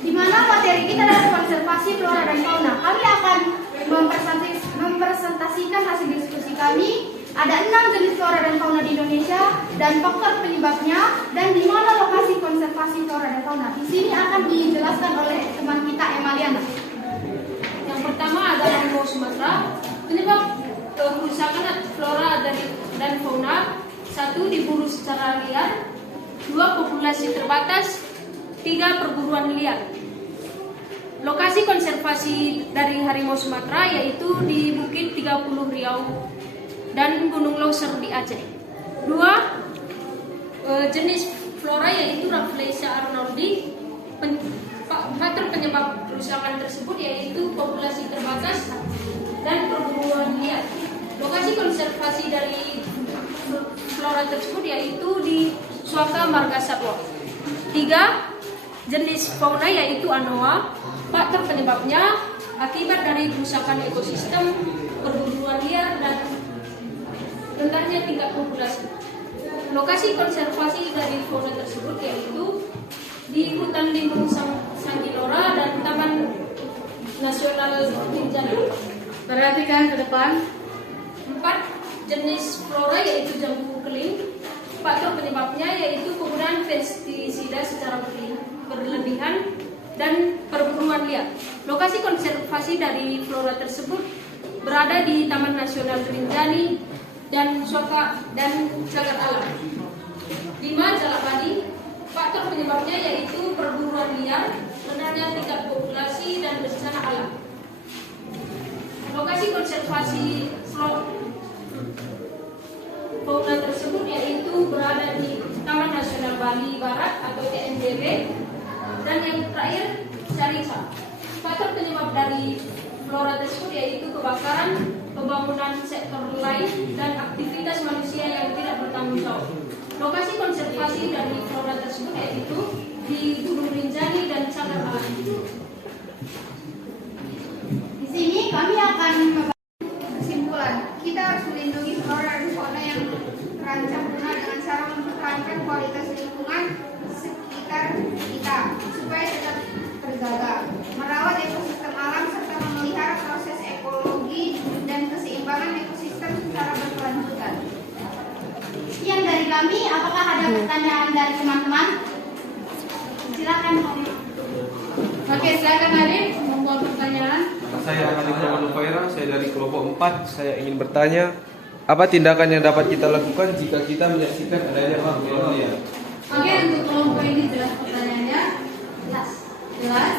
Di mana materi kita adalah konservasi flora dan fauna. Kami akan mempresentasikan hasil diskusi kami. Ada 6 jenis flora dan fauna di Indonesia dan faktor penyebabnya dan di mana lokasi konservasi flora dan fauna. Di sini akan dijelaskan oleh teman kita Emaliana. Yang pertama adalah harimau Sumatera. Penyebab kerusakan flora dan fauna: 1. Diburu secara liar, 2. Populasi terbatas, 3. Perburuan liar. Lokasi konservasi dari harimau Sumatera yaitu di Bukit 30 Riau dan Gunung Loser di Aceh. 2. Jenis flora yaitu Rafflesia arnoldi. Faktor penyebab kerusakan tersebut yaitu populasi terbatas dan perburuan liar. Lokasi konservasi dari flora tersebut yaitu di Suaka Marga Satwa. 3. Jenis fauna yaitu anoa. Faktor penyebabnya akibat dari kerusakan ekosistem, perburuan liar dan rendahnya tingkat populasi. Lokasi konservasi dari fauna tersebut yaitu di Hutan Lindung Sanggilora dan Taman Nasional Rinjani. Perhatikan ke depan. 4. Jenis flora yaitu jambu keling. Faktor penyebabnya yaitu penggunaan pestisida secara berlebihan dan perburuan liar. Lokasi konservasi dari flora tersebut berada di Taman Nasional Rinjani dan Suaka dan Cagar Alam. 5. Jalakbadi. Faktor penyebabnya yaitu perburuan liar, rendahnya tingkat populasi dan bencana alam. Lokasi konservasi fauna tersebut yaitu berada di Taman Nasional Bali Barat atau TNBB. Dan yang terakhir, Carisa. Faktor penyebab dari flora tersebut yaitu kebakaran, pembangunan sektor lain, dan aktivitas manusia yang tidak bertanggung jawab. Lokasi konservasi dari flora tersebut yaitu di Gunung Rinjani dan Cagar Alam. Di sini kami akan membahas kesimpulan. Kita harus melindungi flora dan fauna yang terancam punah dengan cara mempertahankan kualitas lingkungan sekitar kita supaya tetap terjaga, merawat ekosistem alam serta memelihara proses ekologi dan keseimbangan ekosistem secara berkelanjutan. Sekian dari kami. Apakah ada pertanyaan dari teman-teman? Silakan. Oke, silakan Arif membuat pertanyaan. Saya Alif Nufaira, saya dari kelompok 4. Saya ingin bertanya, apa tindakan yang dapat kita lakukan jika kita menyaksikan adanya fenomena liar? Oke, untuk kelompok ini jelas pertanyaannya? Jelas. Jelas?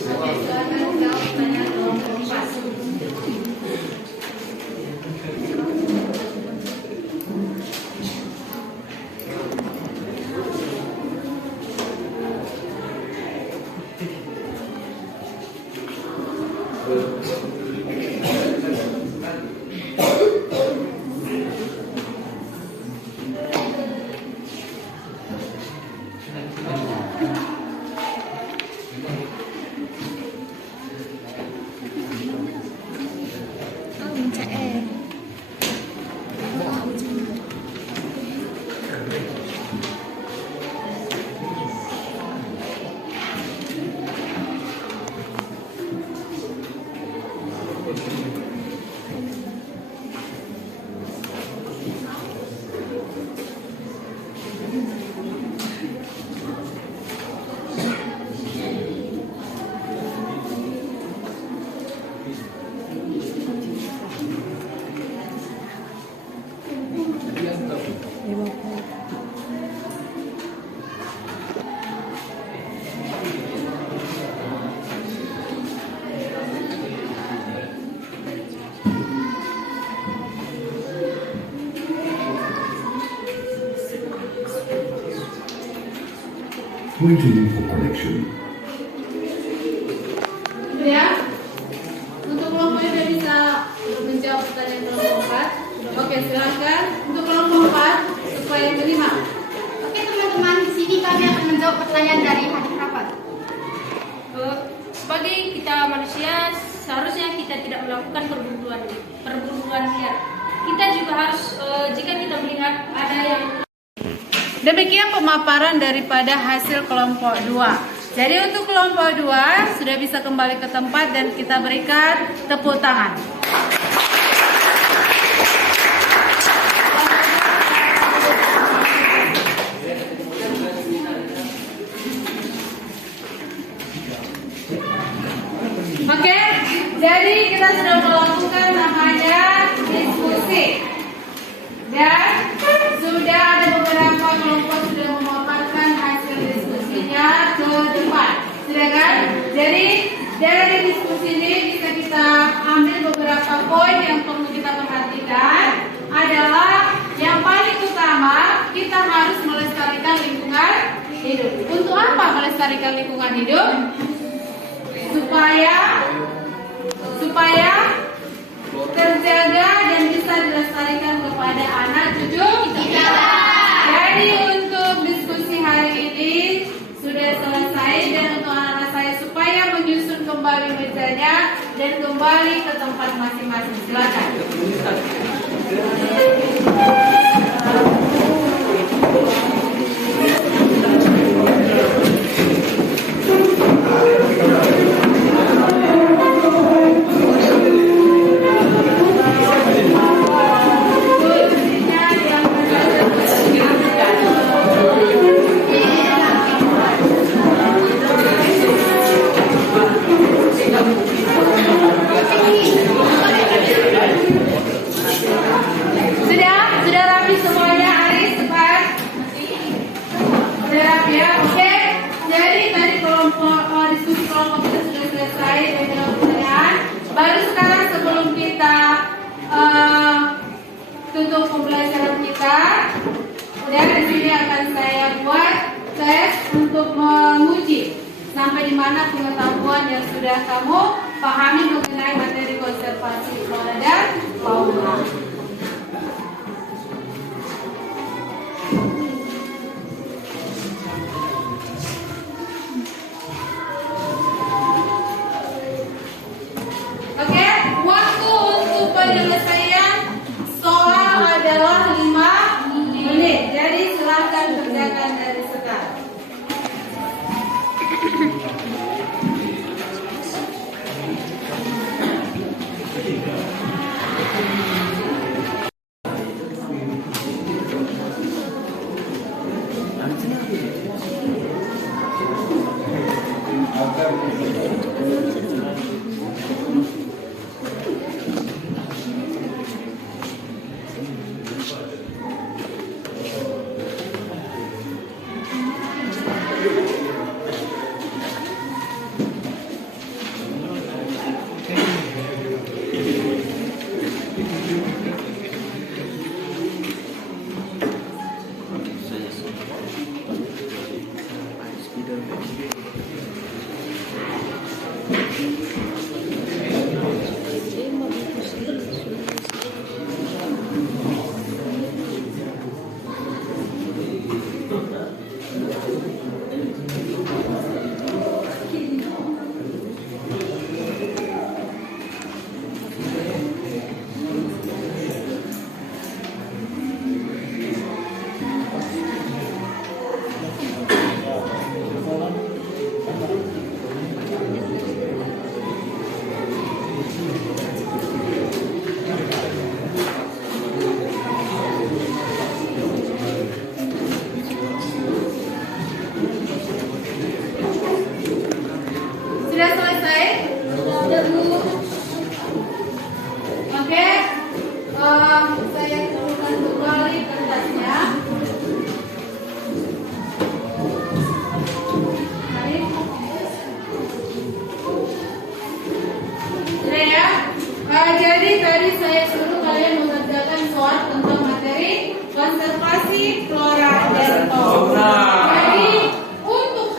Oke, silakan jawab pertanyaan kelompok 4. Waiting for connection. Ya, untuk kelompok yang bisa menjawab pertanyaan kelompok 4. Oke, silakan untuk kelompok 4 supaya yang kelima. Oke teman-teman, di sini kami akan menjawab pertanyaan dari hadir rapat. Sebagai kita manusia, seharusnya kita tidak melakukan perburuan liar. Kita juga harus, jika kita melihat ada yang... Demikian pemaparan daripada hasil kelompok 2. Jadi untuk kelompok 2 sudah bisa kembali ke tempat dan kita berikan tepuk tangan. Oke, jadi kita sudah melakukan namanya diskusi. Dan sudah ada beberapa kelompok sudah memaparkan hasil diskusinya ke depan. Sudah kan? Jadi dari diskusi ini bisa kita ambil beberapa poin yang perlu kita perhatikan. Adalah yang paling utama, kita harus melestarikan lingkungan hidup. Untuk apa melestarikan lingkungan hidup? Supaya terjaga dan bisa dilestarikan kepada anak cucu kita. Jadi untuk diskusi hari ini sudah selesai, dan untuk anak-anak saya supaya menyusun kembali mejanya dan kembali ke tempat masing-masing. Silakan. Sudah rapi semuanya, Aris, cepat. Sudah rapi ya, oke. Jadi tadi diskusi kelompok kita sudah selesai dengan pertanyaan. Baru sekarang sebelum kita tutup pembelajaran kita, dan di sini akan saya buat tes untuk menguji sampai di mana pengetahuan yang sudah kamu pahami mengenai materi konservasi flora dan fauna. Oke, waktu untuk penyelesaian soal adalah 5 menit. Jadi silakan kerjakan dari sekarang. Sudah selesai? Sudah, Bu. Oke, saya turunkan kembali kertasnya. Sudah ya? Jadi tadi saya suruh kalian mengerjakan soal tentang materi konservasi flora dan fauna. Jadi untuk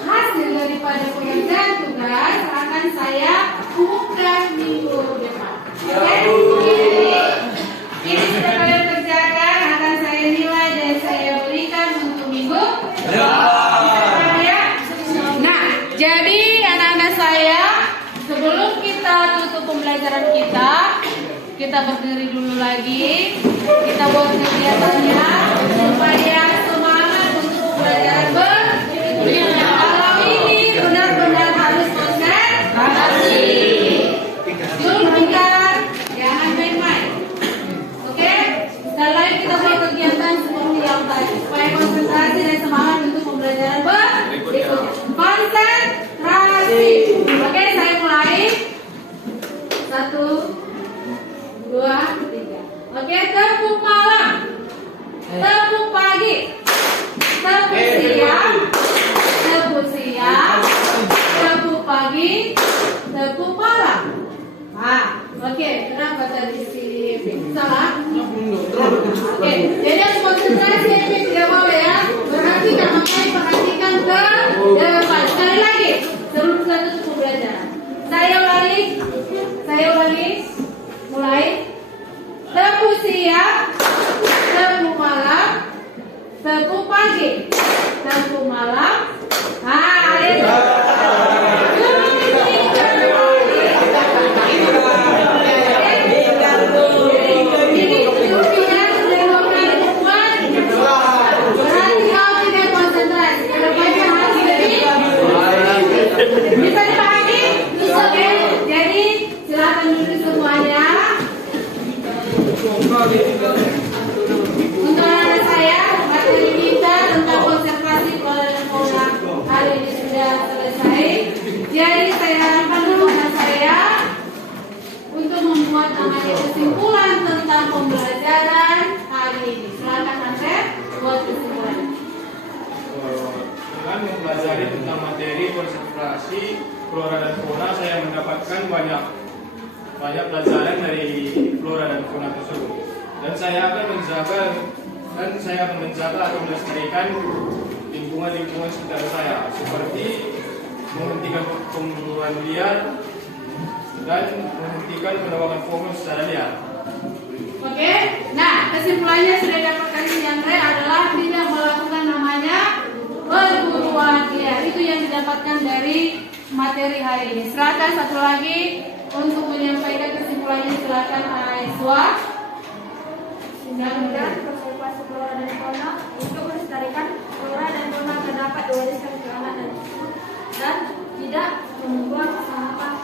saya umumkan minggu depan. Oke? Ini sudah kalian kerjakan, akan saya nilai dan saya berikan untuk minggu depan ya. Nah, jadi anak-anak saya, sebelum kita tutup pembelajaran kita berdiri dulu lagi. Kita buat kegiatannya supaya semangat untuk pembelajaran berikutnya. Kalau ini benar-benar harus konsentrasi. Tunjukkan, jangan main-main. Oke? Sekali lagi kita buat kegiatan seperti yang tadi supaya konsentrasi dan semangat untuk pembelajaran berikutnya. Konsentrasi. Oke, saya mulai. 1, 2, 3. Oke, tepuk malam, tepuk pagi, tepuk siang, tepuk siang, tepuk pagi, tepuk malam. Oke, kenapa tadi sini salah? Oke, jadi harus konsentrasi ini tidak boleh ya. Perhatikan, makanya perhatikan ke depan. Sekali lagi, sebelum kita tutup pembelajaran. Saya ulangi, mulai. Tepuk siang, tepuk malam, tepuk pagi, tepuk malam. Bisa dipahami? Oke, jadi silakan duduk semuanya. Untuk anak saya, materi kita tentang konservasi flora dan fauna hari ini sudah selesai. Jadi saya harapkan dulu anak saya untuk membuat namanya kesimpulan tentang pembelajaran hari ini. Silakan Andre buat kesimpulan. Dengan mempelajari tentang materi konservasi flora dan fauna, saya mendapatkan banyak pelajaran dari flora dan fauna tersebut. Dan saya akan menjaga atau melestarikan lingkungan sekitar saya, seperti menghentikan pemburuan liar dan menghentikan penebangan pohon secara liar. Oke, nah kesimpulannya sudah dapatkan yang adalah tidak melakukan namanya perburuan liar. Itu yang didapatkan dari materi hari ini. Silakan satu lagi untuk menyampaikan kesimpulannya, silakan Aiswa. Mudah-mudahan konservasi flora dan fauna untuk melestarikan flora dan fauna terdapat diwariskan ke anak dan tidak membuang sampah.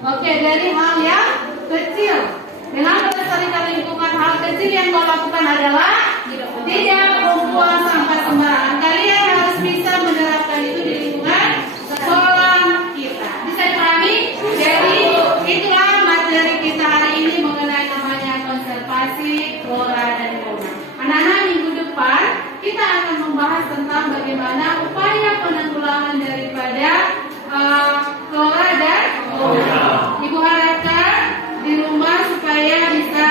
Oke, dari hal yang kecil. Dengan melestarikan lingkungan, hal kecil yang kau lakukan adalah tidak membuang sampah sembarangan. Kalian harus bisa menerapkan itu di lingkungan kolam kita. Bisa dipahami? Jadi itulah materi kita hari ini mengenai namanya konservasi flora dan fauna. Anak-anak, minggu depan kita akan membahas tentang bagaimana upaya penanggulangan daripada flora dan fauna. Ibu harapkan di rumah supaya bisa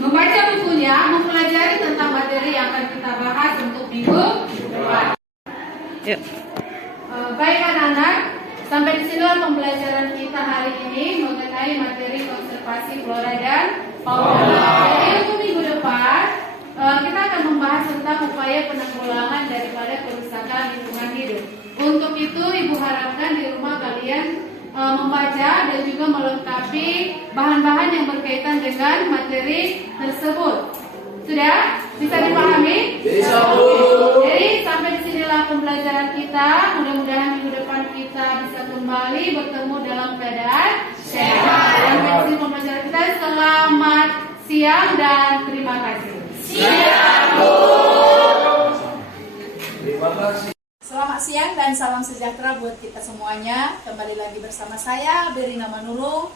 membaca bukunya, mempelajari tentang materi yang akan kita bahas untuk minggu depan. Baik anak-anak, sampai di sini pembelajaran kita hari ini mengenai materi konservasi flora dan fauna. Jadi untuk minggu depan kita akan membahas tentang upaya penanggulangan daripada kerusakan lingkungan hidup. Untuk itu ibu harapkan di rumah kalian membaca dan juga melengkapi bahan-bahan yang berkaitan dengan materi tersebut. Sudah bisa dipahami? Bisa, Bu. Jadi sampai disinilah pembelajaran kita. Mudah-mudahan minggu depan kita bisa kembali bertemu dalam keadaan sehat. Sampai disini pembelajaran kita. Selamat siang dan terima kasih. Siap, Bu. Terima kasih. Selamat siang dan salam sejahtera buat kita semuanya. Kembali lagi bersama saya Berina Manurung,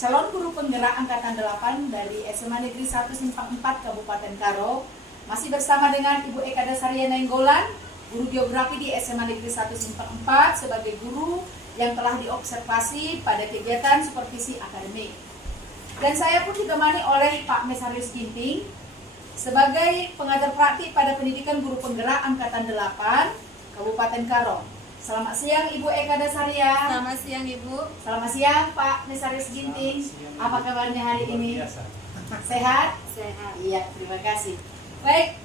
calon guru penggerak angkatan 8 dari SMA Negeri 1 Simpang 4 Kabupaten Karo. Masih bersama dengan Ibu Eka Dasaria Nainggolan, guru geografi di SMA Negeri 1 Simpang 4 sebagai guru yang telah diobservasi pada kegiatan supervisi akademik. Dan saya pun ditemani oleh Pak Mesarius Ginting sebagai pengajar praktik pada pendidikan guru penggerak angkatan 8 Kabupaten Karo. Selamat siang Ibu Eka Dasaria. Selamat siang Ibu. Selamat siang Pak Nesarius Ginting. Apa kabarnya hari ini? Sehat? Sehat. Iya, terima kasih. Baik,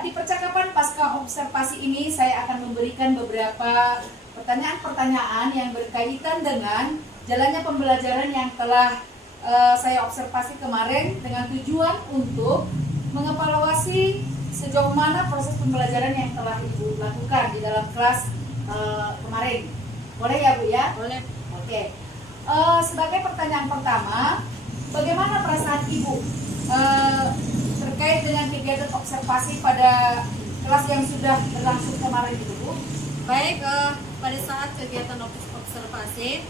di percakapan pasca observasi ini saya akan memberikan beberapa pertanyaan-pertanyaan yang berkaitan dengan jalannya pembelajaran yang telah saya observasi kemarin dengan tujuan untuk mengevaluasi sejauh mana proses pembelajaran yang telah Ibu lakukan di dalam kelas kemarin. Boleh ya Bu ya? Boleh. Oke. Sebagai pertanyaan pertama, bagaimana perasaan Ibu terkait dengan kegiatan observasi pada kelas yang sudah berlangsung kemarin itu Bu? Baik, pada saat kegiatan observasi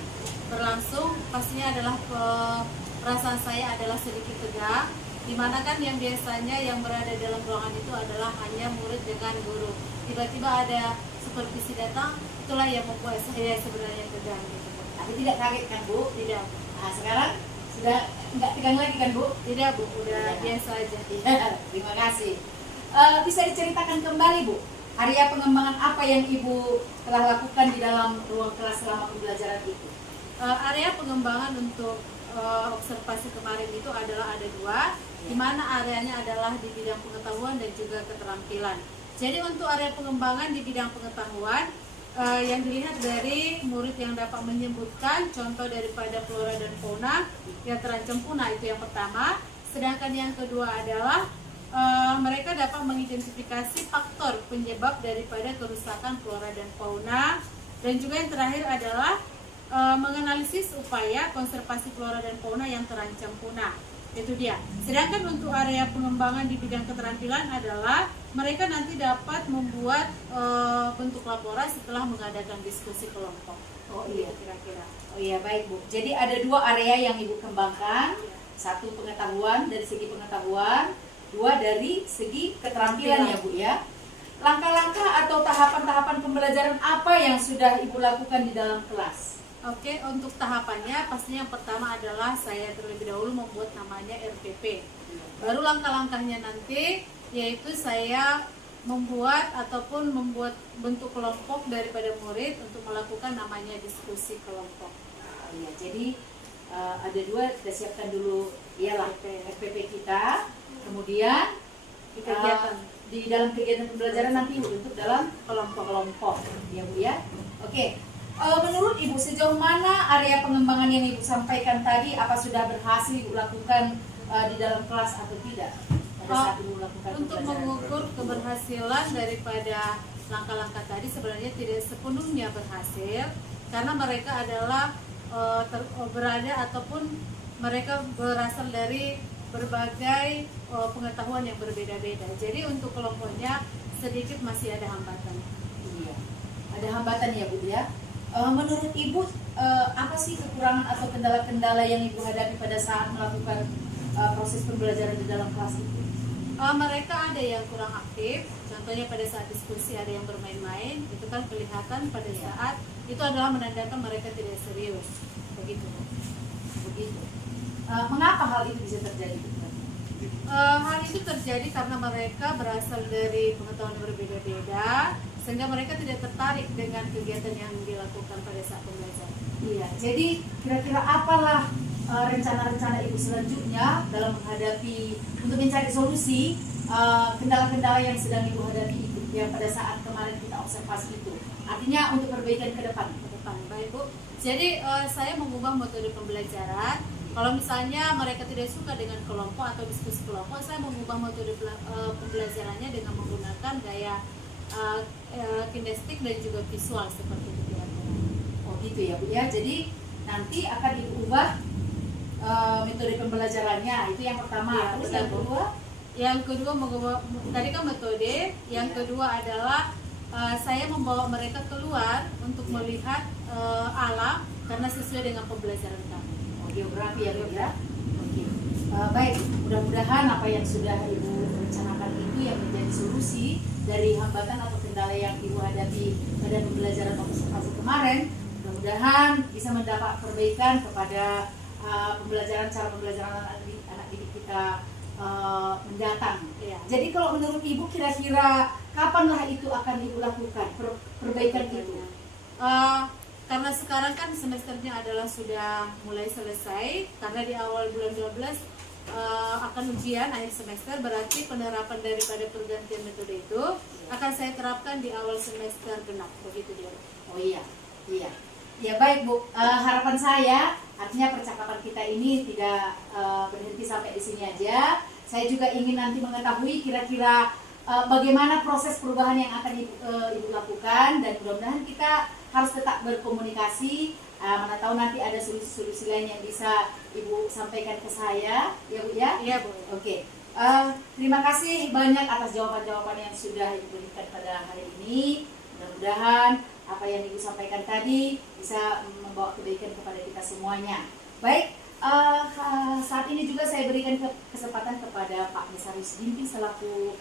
berlangsung, pastinya adalah perasaan saya adalah sedikit tegang, dimana kan yang biasanya yang berada dalam ruangan itu adalah hanya murid dengan guru. Tiba-tiba ada supervisi datang, itulah yang membuat saya sebenarnya tegang gitu. Tapi tidak kaget kan Bu? Tidak. Nah sekarang sudah nggak tegang lagi kan Bu? Tidak Bu, udah biasa aja. Terima kasih. Bisa diceritakan kembali Bu, area pengembangan apa yang Ibu telah lakukan di dalam ruang kelas selama pembelajaran itu? Area pengembangan untuk observasi kemarin itu adalah ada dua, di mana areanya adalah di bidang pengetahuan dan juga keterampilan. Jadi untuk area pengembangan di bidang pengetahuan, yang dilihat dari murid yang dapat menyebutkan contoh daripada flora dan fauna yang terancam punah, itu yang pertama. Sedangkan yang kedua adalah mereka dapat mengidentifikasi faktor penyebab daripada kerusakan flora dan fauna. Dan juga yang terakhir adalah menganalisis upaya konservasi flora dan fauna yang terancam punah. Itu dia. Sedangkan untuk area pengembangan di bidang keterampilan adalah mereka nanti dapat membuat bentuk laporan setelah mengadakan diskusi kelompok. Oh iya, kira-kira. Oh iya, baik Bu. Jadi ada dua area yang Ibu kembangkan. Satu pengetahuan, dari segi pengetahuan. Dua dari segi keterampilan ya Bu ya. Langkah-langkah atau tahapan-tahapan pembelajaran apa yang sudah Ibu lakukan di dalam kelas? Oke, untuk tahapannya pastinya yang pertama adalah saya terlebih dahulu membuat namanya RPP. Baru langkah-langkahnya nanti yaitu saya membuat bentuk kelompok daripada murid untuk melakukan namanya diskusi kelompok. Iya, jadi ada dua, kita siapkan dulu ialah RPP kita, kemudian Kegiatan. di dalam kegiatan pembelajaran nanti untuk dalam kelompok-kelompok ya Bu ya. Oke. Menurut Ibu sejauh mana area pengembangan yang Ibu sampaikan tadi, apa sudah berhasil Ibu lakukan di dalam kelas atau tidak pada saat Ibu lakukan untuk mengukur keberhasilan daripada langkah-langkah tadi sebenarnya tidak sepenuhnya berhasil karena mereka adalah berada ataupun mereka berasal dari berbagai pengetahuan yang berbeda-beda. Jadi untuk kelompoknya sedikit masih ada hambatan. Iya, ada hambatan ya Bu ya. Menurut Ibu apa sih kekurangan atau kendala-kendala yang Ibu hadapi pada saat melakukan proses pembelajaran di dalam kelas itu? Mereka ada yang kurang aktif, contohnya pada saat diskusi ada yang bermain-main, itu kan kelihatan pada saat itu adalah menandakan mereka tidak serius, begitu. Mengapa hal itu bisa terjadi? Hal itu terjadi karena mereka berasal dari pengetahuan yang berbeda-beda, sehingga mereka tidak tertarik dengan kegiatan yang dilakukan pada saat pembelajaran. Iya, jadi kira-kira apalah rencana-rencana Ibu selanjutnya dalam menghadapi untuk mencari solusi kendala-kendala yang sedang Ibu hadapi itu yang pada saat kemarin kita observasi itu. Artinya untuk perbaikan ke depan. Baik Bu. Jadi saya mengubah metode pembelajaran. Kalau misalnya mereka tidak suka dengan kelompok atau diskusi kelompok, saya mengubah metode pembelajarannya dengan menggunakan gaya kinestik dan juga visual seperti itu. Oh gitu ya Bu ya. Jadi nanti akan diubah metode pembelajarannya. Itu yang pertama. Ya, terus yang kedua? Yang kedua mengubah, tadi kan metode. Yang kedua adalah saya membawa mereka keluar untuk melihat alam karena sesuai dengan pembelajaran kami. Oh, geografi ya Bu ya. Oke. Baik, mudah-mudahan apa yang sudah Ibu rencanakan itu yang menjadi solusi dari hambatan atau kendala yang Ibu hadapi pada pembelajaran observasi kemarin, mudah-mudahan bisa mendapat perbaikan kepada cara pembelajaran anak didik kita mendatang. Iya. Jadi kalau menurut Ibu kira-kira kapanlah itu akan Ibu lakukan perbaikan itu? Karena sekarang kan semesternya adalah sudah mulai selesai, karena di awal bulan 12 akan ujian akhir semester, berarti penerapan daripada pergantian metode itu akan saya terapkan di awal semester genap, begitu dia. Oh iya, iya. Ya baik Bu, harapan saya artinya percakapan kita ini tidak berhenti sampai di sini aja. Saya juga ingin nanti mengetahui kira-kira bagaimana proses perubahan yang akan Ibu lakukan, dan mudah-mudahan kita harus tetap berkomunikasi. Mana tahu nanti ada solusi-solusi lain yang bisa Ibu sampaikan ke saya, ya Bu ya? Iya Bu. Oke. Terima kasih banyak atas jawaban-jawaban yang sudah Ibu berikan pada hari ini. Mudah-mudahan apa yang Ibu sampaikan tadi bisa membawa kebaikan kepada kita semuanya. Baik, saat ini juga saya berikan kesempatan kepada Pak Mesarius Ginting selaku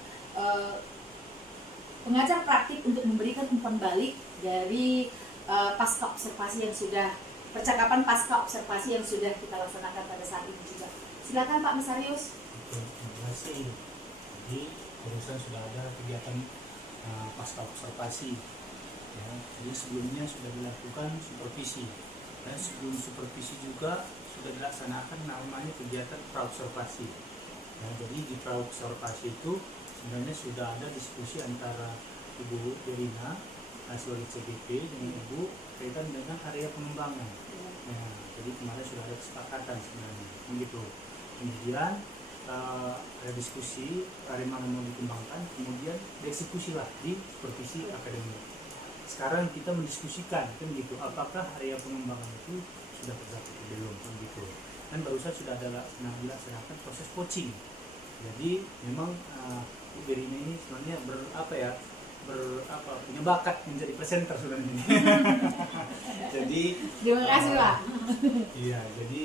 pengajar praktik untuk memberikan umpan balik dari pasca observasi yang sudah, percakapan pasca observasi yang sudah kita laksanakan pada saat ini juga. Silakan Pak Mesarius. Terima kasih. Jadi barusan sudah ada kegiatan pasca observasi. Ya, jadi sebelumnya sudah dilakukan supervisi, dan sebelum supervisi juga sudah dilaksanakan namanya kegiatan praobservasi. Nah, jadi di praobservasi itu sebenarnya sudah ada diskusi antara Ibu Berina sebagai CGP dengan Ibu kaitan dengan area pengembangan. Nah, jadi kemarin sudah ada kesepakatan sebenarnya, begitu. Kemudian ada diskusi area mana mau dikembangkan, kemudian dieksekusilah di supervisi akademik. Sekarang kita mendiskusikan kan gitu, apakah area pengembangan itu sudah tercapai atau belum kan gitu. Dan barusan sudah ada dilaksanakan proses coaching. Jadi memang Bu Berina ini sebenarnya punya bakat menjadi presenter sebenarnya. Jadi Terima kasih Pak. Iya, jadi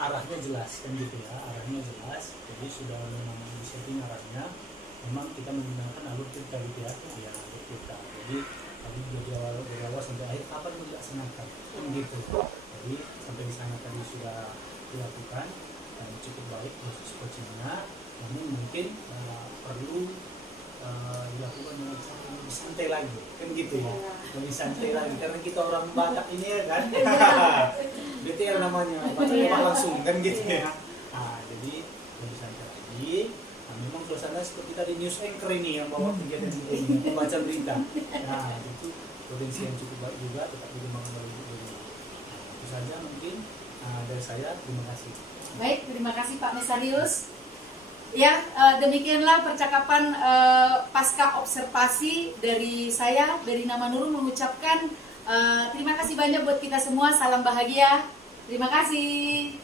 arahnya jelas kan gitu ya, arahnya jelas. Jadi sudah memang disetting arahnya. Memang kita menggunakan alur kita gitu ya, alur kita. Jadi tadi dari awal sampai akhir kapan dilaksanakan kan gitu. Jadi sampai di sana tadi sudah dilakukan dan cukup baik proses coachingnya. Namun mungkin perlu dilakukan dengan cara lebih santai lagi kan gitu ya, lebih santai lagi karena kita orang Batak ini ya kan. BTL namanya, Batak langsung kan gitu ya. Nah, jadi lebih santai lagi. Memang suasana seperti tadi news anchor ini yang bawa kegiatan ini, membaca berita. Nah, itu potensi yang cukup baik juga, tetap dikembangkan oleh Ibu Berina. Itu saja mungkin dari saya. Terima kasih. Baik, terima kasih Pak Mesarius. Ya, demikianlah percakapan pasca observasi dari saya, Berina Manurung, mengucapkan terima kasih banyak buat kita semua. Salam bahagia. Terima kasih.